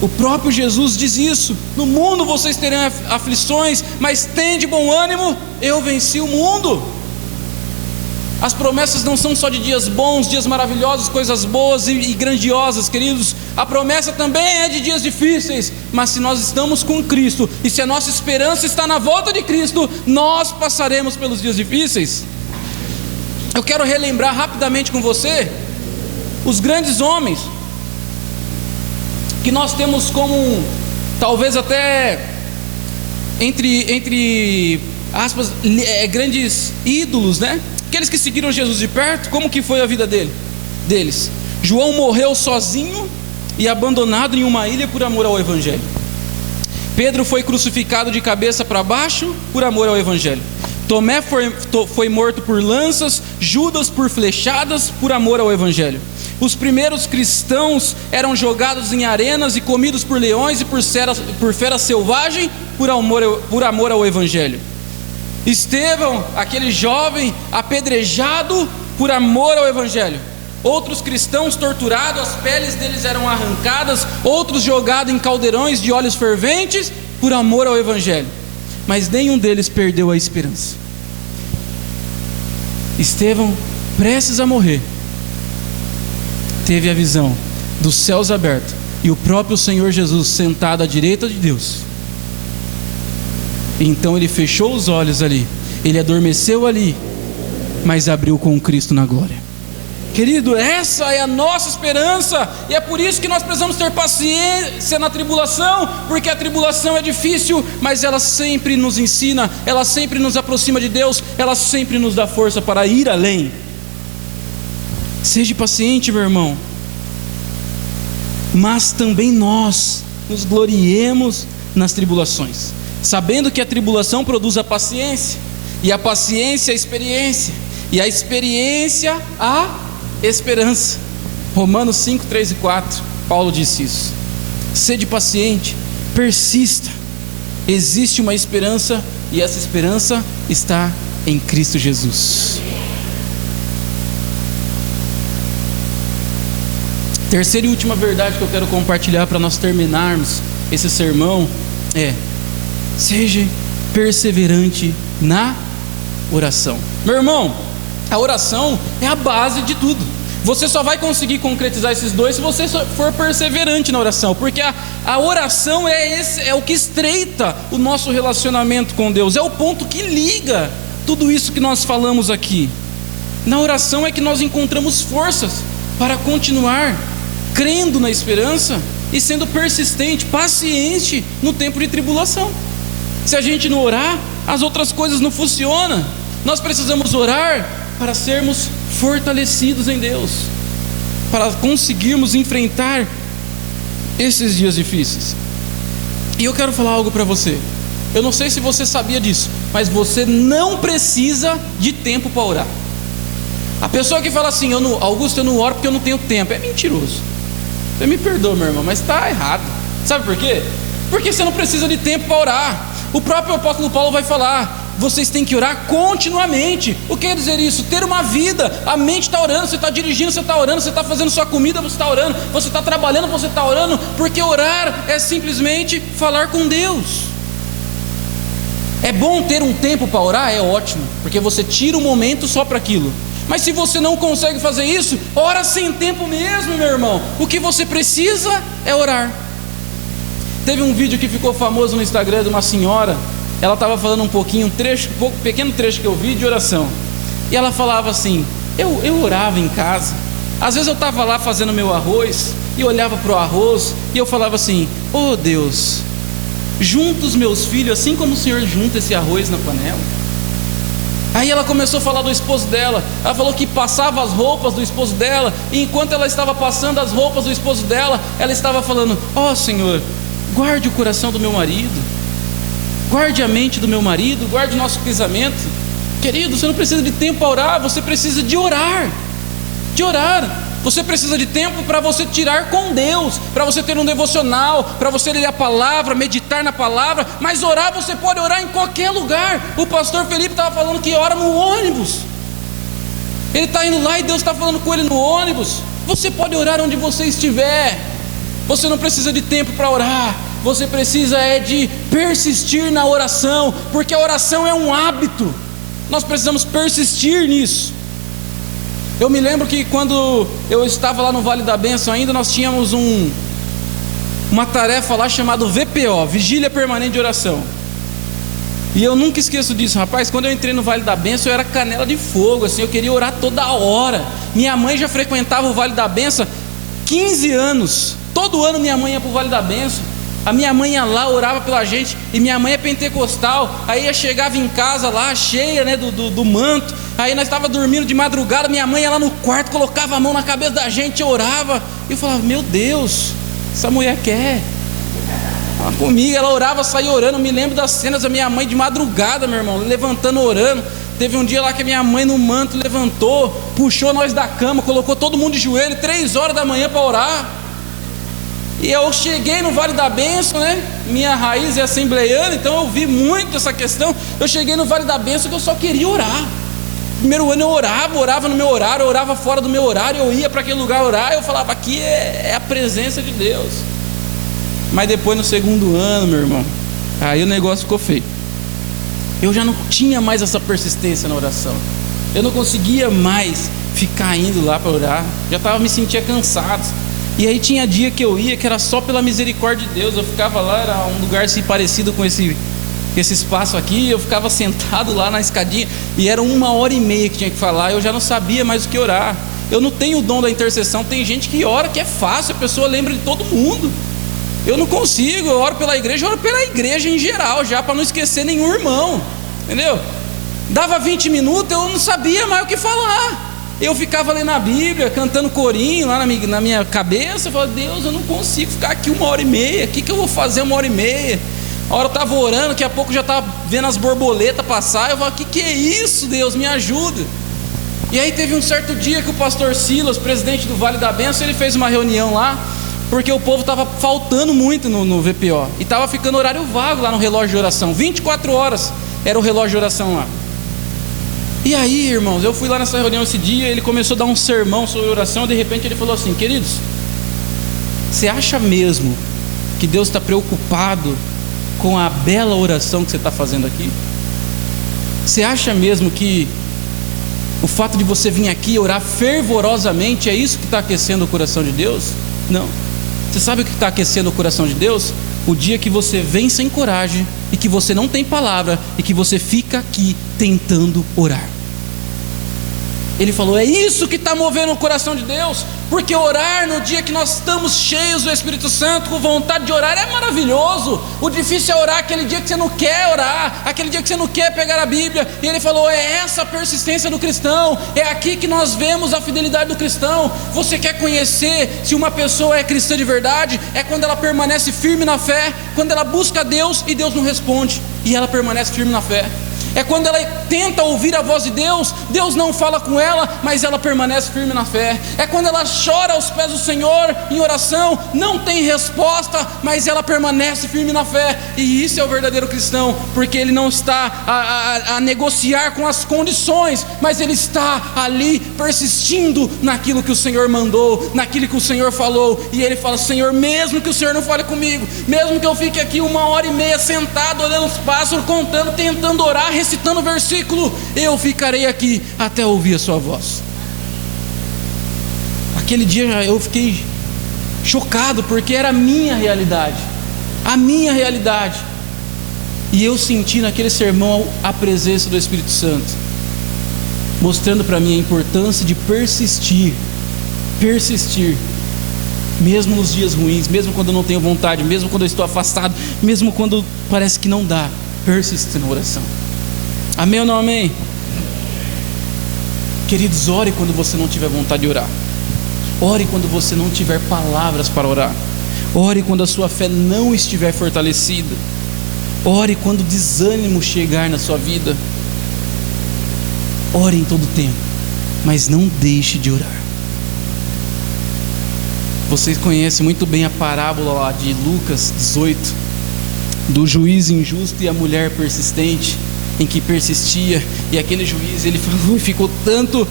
O próprio Jesus diz isso: no mundo vocês terão aflições, mas tende bom ânimo, eu venci o mundo. As promessas não são só de dias bons, dias maravilhosos, coisas boas e grandiosas, queridos. A promessa também é de dias difíceis. Mas se nós estamos com Cristo, e se a nossa esperança está na volta de Cristo, nós passaremos pelos dias difíceis. Eu quero relembrar rapidamente com você os grandes homens que nós temos como, talvez até entre aspas, grandes ídolos, né? Aqueles que seguiram Jesus de perto. Como que foi a vida deles? João morreu sozinho e abandonado em uma ilha por amor ao Evangelho. Pedro foi crucificado de cabeça para baixo por amor ao Evangelho. Tomé foi morto por lanças, Judas por flechadas por amor ao Evangelho. Os primeiros cristãos eram jogados em arenas e comidos por leões e por feras selvagens por amor ao Evangelho. Estevão, aquele jovem apedrejado por amor ao Evangelho. Outros cristãos torturados, as peles deles eram arrancadas. Outros jogados em caldeirões de óleos ferventes por amor ao Evangelho. Mas nenhum deles perdeu a esperança. Estevão, prestes a morrer, teve a visão dos céus abertos e o próprio Senhor Jesus sentado à direita de Deus. Então ele fechou os olhos ali, ele adormeceu ali, mas abriu com Cristo na glória. Querido, essa é a nossa esperança, e é por isso que nós precisamos ter paciência na tribulação, porque a tribulação é difícil, mas ela sempre nos ensina, ela sempre nos aproxima de Deus, ela sempre nos dá força para ir além. Seja paciente, meu irmão, mas também nós nos gloriemos nas tribulações, sabendo que a tribulação produz a paciência, e a paciência a experiência, e a experiência a esperança. Romanos 5, 3 e 4, Paulo disse isso. Sede paciente, persista. Existe uma esperança, e essa esperança está em Cristo Jesus. Terceira e última verdade que eu quero compartilhar para nós terminarmos esse sermão é: seja perseverante na oração. Meu irmão, a oração é a base de tudo. Você só vai conseguir concretizar esses dois se você for perseverante na oração, porque a oração é o que estreita o nosso relacionamento com Deus, é o ponto que liga tudo isso que nós falamos aqui. Na oração é que nós encontramos forças para continuar crendo na esperança e sendo persistente, paciente no tempo de tribulação. Se a gente não orar, as outras coisas não funcionam. Nós precisamos orar para sermos fortalecidos em Deus, para conseguirmos enfrentar esses dias difíceis. E eu quero falar algo para você. Eu não sei se você sabia disso, mas você não precisa de tempo para orar. A pessoa que fala assim: Augusto, eu não oro porque eu não tenho tempo, é mentiroso. Você me perdoa, meu irmão, mas está errado. Sabe por quê? Porque você não precisa de tempo para orar. O próprio apóstolo Paulo vai falar: vocês têm que orar continuamente. O que quer dizer isso? Ter uma vida. A mente está orando, você está dirigindo, você está orando, você está fazendo sua comida, você está orando, você está trabalhando, você está orando, porque orar é simplesmente falar com Deus. É bom ter um tempo para orar? É ótimo, porque você tira um momento só para aquilo. Mas se você não consegue fazer isso, ora sem tempo mesmo, meu irmão. O que você precisa é orar. Teve um vídeo que ficou famoso no Instagram de uma senhora. Ela estava falando um pequeno trecho que eu vi de oração. E ela falava assim: eu orava em casa, Às vezes eu estava lá fazendo meu arroz e olhava para o arroz e eu falava assim: oh Deus, junta os meus filhos assim como o Senhor junta esse arroz na panela. Aí ela começou a falar do esposo dela. Ela falou que passava as roupas do esposo dela, e enquanto ela estava passando as roupas do esposo dela, ela estava falando: ó Senhor, guarde o coração do meu marido, guarde a mente do meu marido, guarde o nosso casamento. Querido, você não precisa de tempo para orar, você precisa de orar. Você precisa de tempo para você tirar com Deus, para você ter um devocional, para você ler a palavra, meditar na palavra. Mas orar, você pode orar em qualquer lugar. O pastor Felipe estava falando que ora no ônibus. Ele está indo lá e Deus está falando com ele no ônibus. Você pode orar onde você estiver. Você não precisa de tempo para orar. Você precisa de persistir na oração, porque a oração é um hábito. Nós precisamos persistir nisso. Eu me lembro que quando eu estava lá no Vale da Bênção ainda, nós tínhamos uma tarefa lá chamada VPO, Vigília Permanente de Oração. E eu nunca esqueço disso, rapaz. Quando eu entrei no Vale da Bênção, eu era canela de fogo, assim, eu queria orar toda hora. Minha mãe já frequentava o Vale da Bênção 15 anos. Todo ano minha mãe ia para o Vale da Bênção. A minha mãe ia lá, orava pela gente. E minha mãe é pentecostal. Aí eu chegava em casa lá, cheia, né, do manto. Aí nós estávamos dormindo de madrugada. Minha mãe ia lá no quarto, colocava a mão na cabeça da gente, orava. E eu falava: meu Deus, essa mulher quer. Comigo, ela orava, saía orando. Eu me lembro das cenas da minha mãe de madrugada, meu irmão, levantando, orando. Teve um dia lá que a minha mãe no manto levantou, puxou nós da cama, colocou todo mundo de joelho, 3 horas da manhã para orar. E eu cheguei no Vale da Bênção, né? Minha raiz é assembleiana, então eu vi muito essa questão. Eu cheguei no Vale da Bênção que eu só queria orar. Primeiro ano eu orava no meu horário, eu orava fora do meu horário, eu ia para aquele lugar orar, eu falava: aqui é a presença de Deus. Mas depois, no segundo ano, meu irmão, aí o negócio ficou feio. Eu já não tinha mais essa persistência na oração. Eu não conseguia mais ficar indo lá para orar. Me sentia cansado. E aí tinha dia que eu ia, que era só pela misericórdia de Deus. Eu ficava lá, era um lugar assim, parecido com esse espaço aqui. Eu ficava sentado lá na escadinha, e era 1h30 que tinha que falar. Eu já não sabia mais o que orar. Eu não tenho o dom da intercessão. Tem gente que ora que é fácil, a pessoa lembra de todo mundo. Eu não consigo. Eu oro pela igreja em geral, já para não esquecer nenhum irmão, entendeu? Dava 20 minutos, eu não sabia mais o que falar. Eu ficava lendo a Bíblia, cantando corinho lá na minha cabeça. Eu falava: Deus, eu não consigo ficar aqui 1h30. O que eu vou fazer 1h30? A hora eu estava orando, daqui a pouco eu já estava vendo as borboletas passar. Eu falava: que é isso, Deus, me ajuda. E aí teve um certo dia que o pastor Silas, presidente do Vale da Bênção, ele fez uma reunião lá, porque o povo estava faltando muito no VPO, e estava ficando horário vago lá no relógio de oração. 24 horas era o relógio de oração lá. E aí, irmãos, eu fui lá nessa reunião esse dia. Ele começou a dar um sermão sobre oração. De repente ele falou assim: queridos, você acha mesmo que Deus está preocupado com a bela oração que você está fazendo aqui? Você acha mesmo que o fato de você vir aqui e orar fervorosamente é isso que está aquecendo o coração de Deus? Não. Você sabe o que está aquecendo o coração de Deus? O dia que você vem sem coragem, e que você não tem palavra, e que você fica aqui tentando orar. Ele falou: é isso que está movendo o coração de Deus. Porque orar no dia que nós estamos cheios do Espírito Santo, com vontade de orar, é maravilhoso. O difícil é orar aquele dia que você não quer orar, aquele dia que você não quer pegar a Bíblia. E ele falou: é essa a persistência do cristão. É aqui que nós vemos a fidelidade do cristão. Você quer conhecer se uma pessoa é cristã de verdade? É quando ela permanece firme na fé, quando ela busca Deus e Deus não responde, e ela permanece firme na fé. É quando ela tenta ouvir a voz de Deus, Deus não fala com ela, mas ela permanece firme na fé. É quando ela chora aos pés do Senhor em oração, não tem resposta, mas ela permanece firme na fé. E isso é o verdadeiro cristão, porque ele não está a negociar com as condições, mas ele está ali persistindo naquilo que o Senhor mandou, naquilo que o Senhor falou. E ele fala: Senhor, mesmo que o Senhor não fale comigo, mesmo que eu fique aqui 1h30 sentado olhando os pássaros, contando, tentando orar, recitando o versículo, eu ficarei aqui até ouvir a sua voz. Aquele dia eu fiquei chocado, porque era a minha realidade, e eu senti naquele sermão a presença do Espírito Santo, mostrando para mim a importância de persistir persistir, mesmo nos dias ruins, mesmo quando eu não tenho vontade, mesmo quando eu estou afastado, mesmo quando parece que não dá, persistir na oração. Amém ou não amém? Queridos, ore quando você não tiver vontade de orar. Ore quando você não tiver palavras para orar. Ore quando a sua fé não estiver fortalecida. Ore quando o desânimo chegar na sua vida. Ore em todo tempo, mas não deixe de orar. Vocês conhecem muito bem a parábola lá de Lucas 18, do juiz injusto e a mulher persistente, em que persistia, e aquele juiz, ele falou, ficou tanto,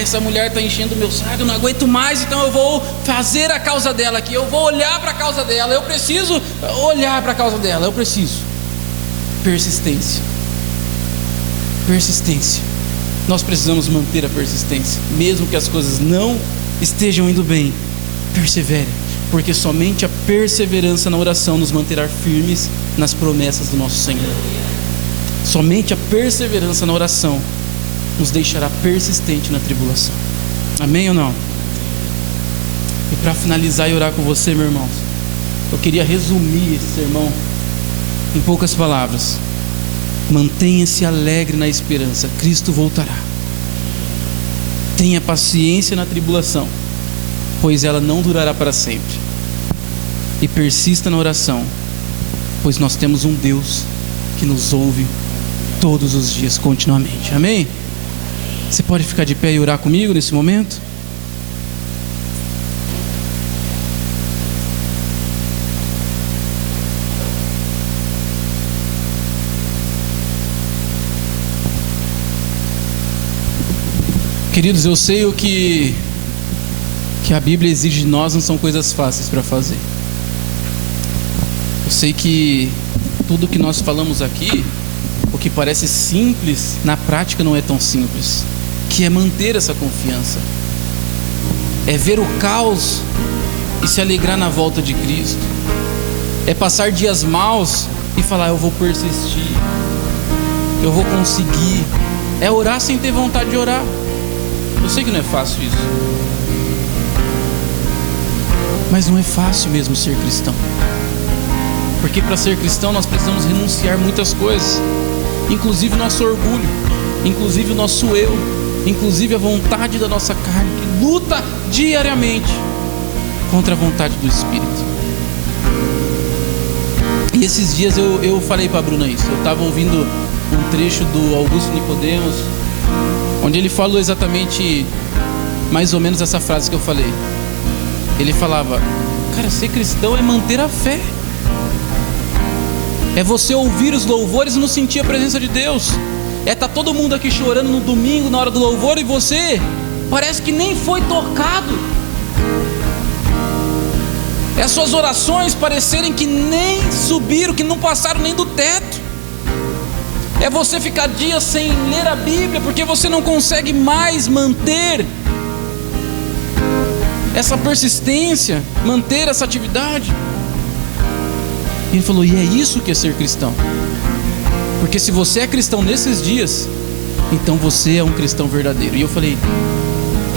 essa mulher está enchendo o meu saco, eu não aguento mais, então eu vou fazer a causa dela aqui, eu vou olhar para a causa dela, eu preciso olhar para a causa dela, eu preciso. Persistência. Nós precisamos manter a persistência, mesmo que as coisas não estejam indo bem. Persevere, porque somente a perseverança na oração nos manterá firmes nas promessas do nosso Senhor. Somente a perseverança na oração nos deixará persistente na tribulação. Amém ou não? E para finalizar e orar com você, meu irmão, eu queria resumir esse sermão em poucas palavras. Mantenha-se alegre na esperança, Cristo voltará. Tenha paciência na tribulação, pois ela não durará para sempre. E persista na oração, pois nós temos um Deus que nos ouve todos os dias, continuamente. Amém? Você pode ficar de pé e orar comigo nesse momento? Queridos, eu sei o que a Bíblia exige de nós não são coisas fáceis para fazer. Eu sei que tudo que nós falamos aqui, o que parece simples, na prática não é tão simples, que é manter essa confiança, é ver o caos e se alegrar na volta de Cristo, é passar dias maus e falar, eu vou persistir, eu vou conseguir, é orar sem ter vontade de orar. Eu sei que não é fácil isso, mas não é fácil mesmo ser cristão, porque para ser cristão nós precisamos renunciar muitas coisas, inclusive o nosso orgulho, inclusive o nosso eu, inclusive a vontade da nossa carne, que luta diariamente contra a vontade do Espírito. E esses dias eu falei para a Bruna isso. Eu estava ouvindo um trecho do Augusto Nicodemos, onde ele falou exatamente, mais ou menos essa frase que eu falei. Ele falava, cara, ser cristão é manter a fé, é você ouvir os louvores e não sentir a presença de Deus, é estar todo mundo aqui chorando no domingo na hora do louvor e você parece que nem foi tocado, é as suas orações parecerem que nem subiram, que não passaram nem do teto, é você ficar dias sem ler a Bíblia porque você não consegue mais manter essa persistência, manter essa atividade. E ele falou, e é isso que é ser cristão, porque se você é cristão nesses dias, então você é um cristão verdadeiro. E eu falei,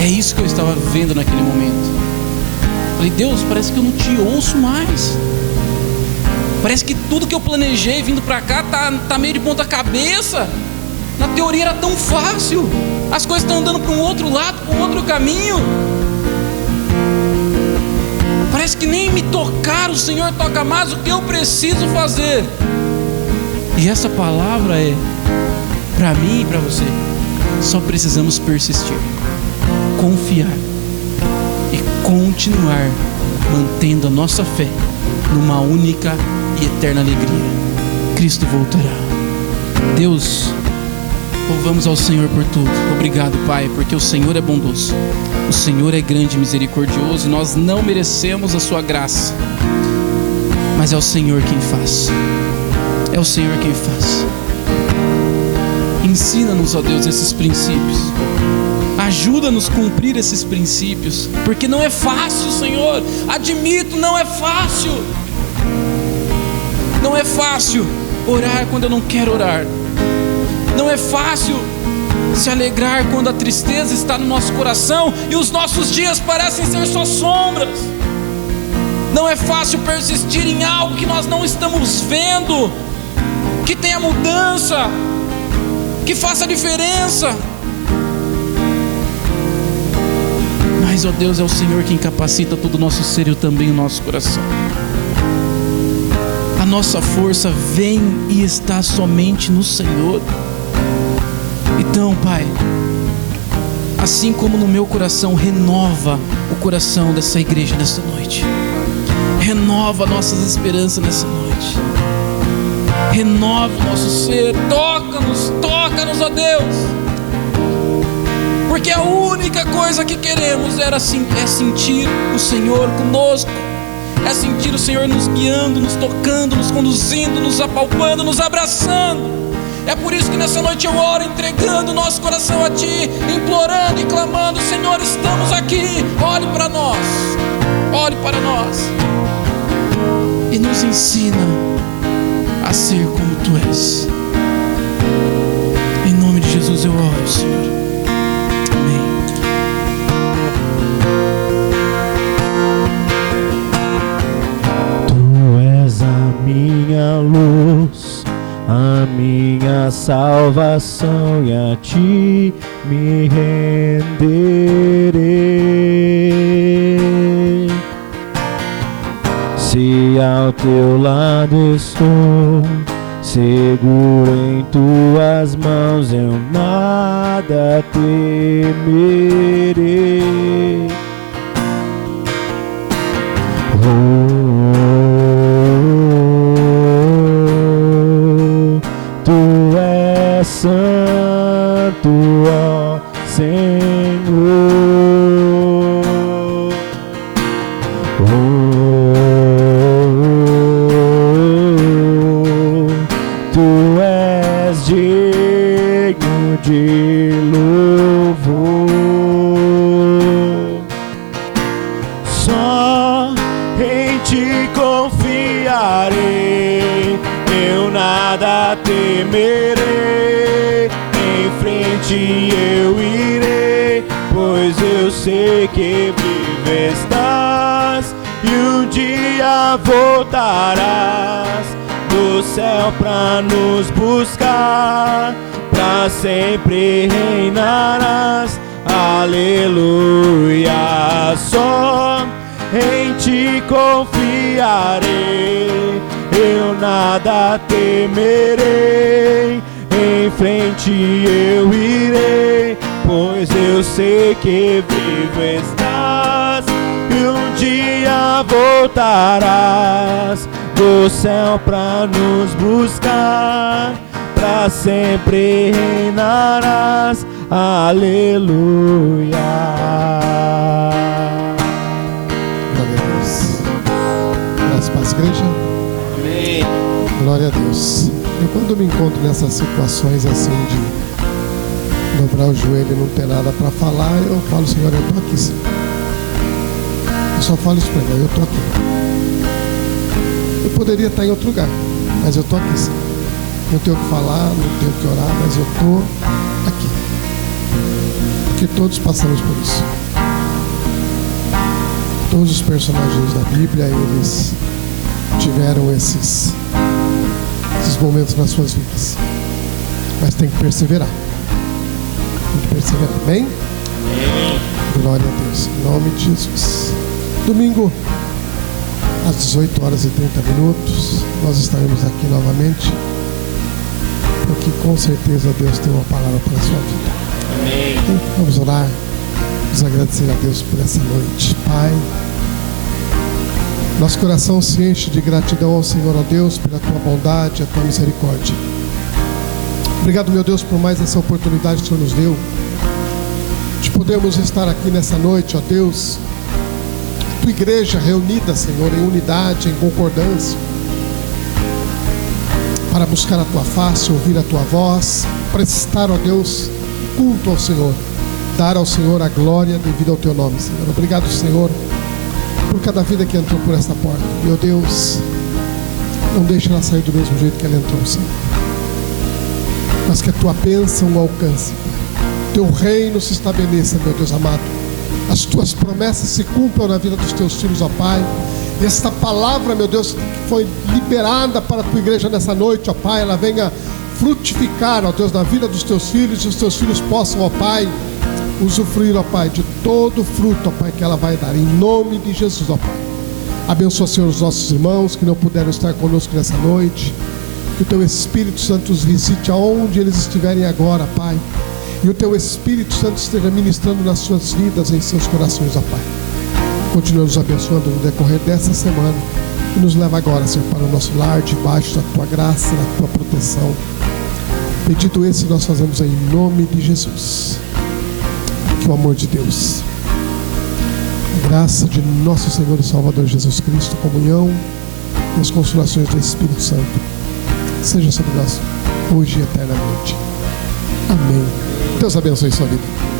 é isso que eu estava vivendo naquele momento. Falei, Deus, parece que eu não te ouço mais, parece que tudo que eu planejei vindo para cá tá meio de ponta cabeça. Na teoria era tão fácil, as coisas estão andando para um outro lado, para um outro caminho, parece que nem me tocaram. O Senhor toca mais. O que eu preciso fazer? E essa palavra é para mim e para você. Só precisamos persistir, confiar e continuar mantendo a nossa fé numa única e eterna alegria. Cristo voltará. Deus, louvamos ao Senhor por tudo. Obrigado, Pai, porque o Senhor é bondoso, o Senhor é grande e misericordioso. Nós não merecemos a sua graça, mas é o Senhor quem faz. É o Senhor quem faz. Ensina-nos, ó Deus, esses princípios. Ajuda-nos a cumprir esses princípios, porque não é fácil, Senhor. Admito, não é fácil. Não é fácil orar quando eu não quero orar. Não é fácil se alegrar quando a tristeza está no nosso coração e os nossos dias parecem ser só sombras. Não é fácil persistir em algo que nós não estamos vendo, que tenha mudança, que faça diferença. Mas, ó Deus, é o Senhor quem capacita todo o nosso ser e também o nosso coração. A nossa força vem e está somente no Senhor. Então, Pai, assim como no meu coração, renova o coração dessa igreja nessa noite. Renova nossas esperanças nessa noite. Renova o nosso ser. Toca-nos, ó Deus. Porque a única coisa que queremos é sentir o Senhor conosco. É sentir o Senhor nos guiando, nos tocando, nos conduzindo, nos apalpando, nos abraçando. É por isso que nessa noite eu oro, entregando o nosso coração a Ti, implorando e clamando: Senhor, estamos aqui, olhe para nós, e nos ensina a ser como Tu és. Em nome de Jesus eu oro, Senhor. Luz, a minha salvação, e a Ti me renderei. Se ao Teu lado estou, seguro em Tuas mãos, eu nada temerei. Santo, ó Senhor, Tu és digno de louvor. Só em Ti confiarei, eu nada temerei. Eu irei, pois eu sei que vive estás, e um dia voltarás do céu pra nos buscar, pra sempre reinarás. Aleluia. Só em Ti confiarei, eu nada temerei. Em frente eu irei, pois eu sei que vivo estás, e um dia voltarás do céu pra nos buscar, pra sempre reinarás. Aleluia. Glória a Deus. Graças a Deus, igreja. Amém. Glória a Deus. Eu, quando me encontro nessas situações assim de dobrar o joelho e não ter nada para falar, eu falo: Senhor, eu estou aqui, sim. Eu só falo isso para Ele: eu estou aqui. Eu poderia estar em outro lugar, mas eu estou aqui, sim. Não tenho o que falar, não tenho o que orar, mas eu estou aqui. Porque todos passamos por isso. Todos os personagens da Bíblia, eles tiveram esses momentos nas suas vidas, mas tem que perseverar. Amém? Glória a Deus, em nome de Jesus. Domingo às 18h30 nós estaremos aqui novamente, porque com certeza Deus tem uma palavra para a sua vida. Amém. Então, vamos orar, vamos agradecer a Deus por essa noite. Pai, nosso coração se enche de gratidão ao Senhor, ó Deus, pela Tua bondade, a Tua misericórdia. Obrigado, meu Deus, por mais essa oportunidade que o Senhor nos deu, de podermos estar aqui nessa noite, ó Deus, Tua igreja reunida, Senhor, em unidade, em concordância, para buscar a Tua face, ouvir a Tua voz, prestar, ó Deus, culto ao Senhor, dar ao Senhor a glória devida ao Teu nome, Senhor. Obrigado, Senhor, por cada vida que entrou por esta porta. Meu Deus, não deixe ela sair do mesmo jeito que ela entrou, Senhor, mas que a Tua bênção o alcance, Pai. Teu reino se estabeleça, meu Deus amado. As tuas promessas se cumpram na vida dos teus filhos, ó Pai. E esta palavra, meu Deus, que foi liberada para a tua igreja nessa noite, ó Pai, ela venha frutificar, ó Deus, na vida dos teus filhos, e os teus filhos possam, ó Pai, usufruir, ó Pai, de todo o fruto, ó Pai, que ela vai dar, em nome de Jesus, ó Pai. Abençoa, Senhor, os nossos irmãos que não puderam estar conosco nessa noite. Que o teu Espírito Santo os visite aonde eles estiverem agora, Pai. E o teu Espírito Santo esteja ministrando nas suas vidas, em seus corações, ó Pai. Continua nos abençoando no decorrer dessa semana. E nos leva agora, Senhor, para o nosso lar, debaixo da tua graça, da tua proteção. Pedido esse nós fazemos em nome de Jesus. Que o amor de Deus, a graça de nosso Senhor e Salvador Jesus Cristo, a comunhão e as consolações do Espírito Santo seja sobre nós hoje e eternamente. Amém. Deus abençoe sua vida.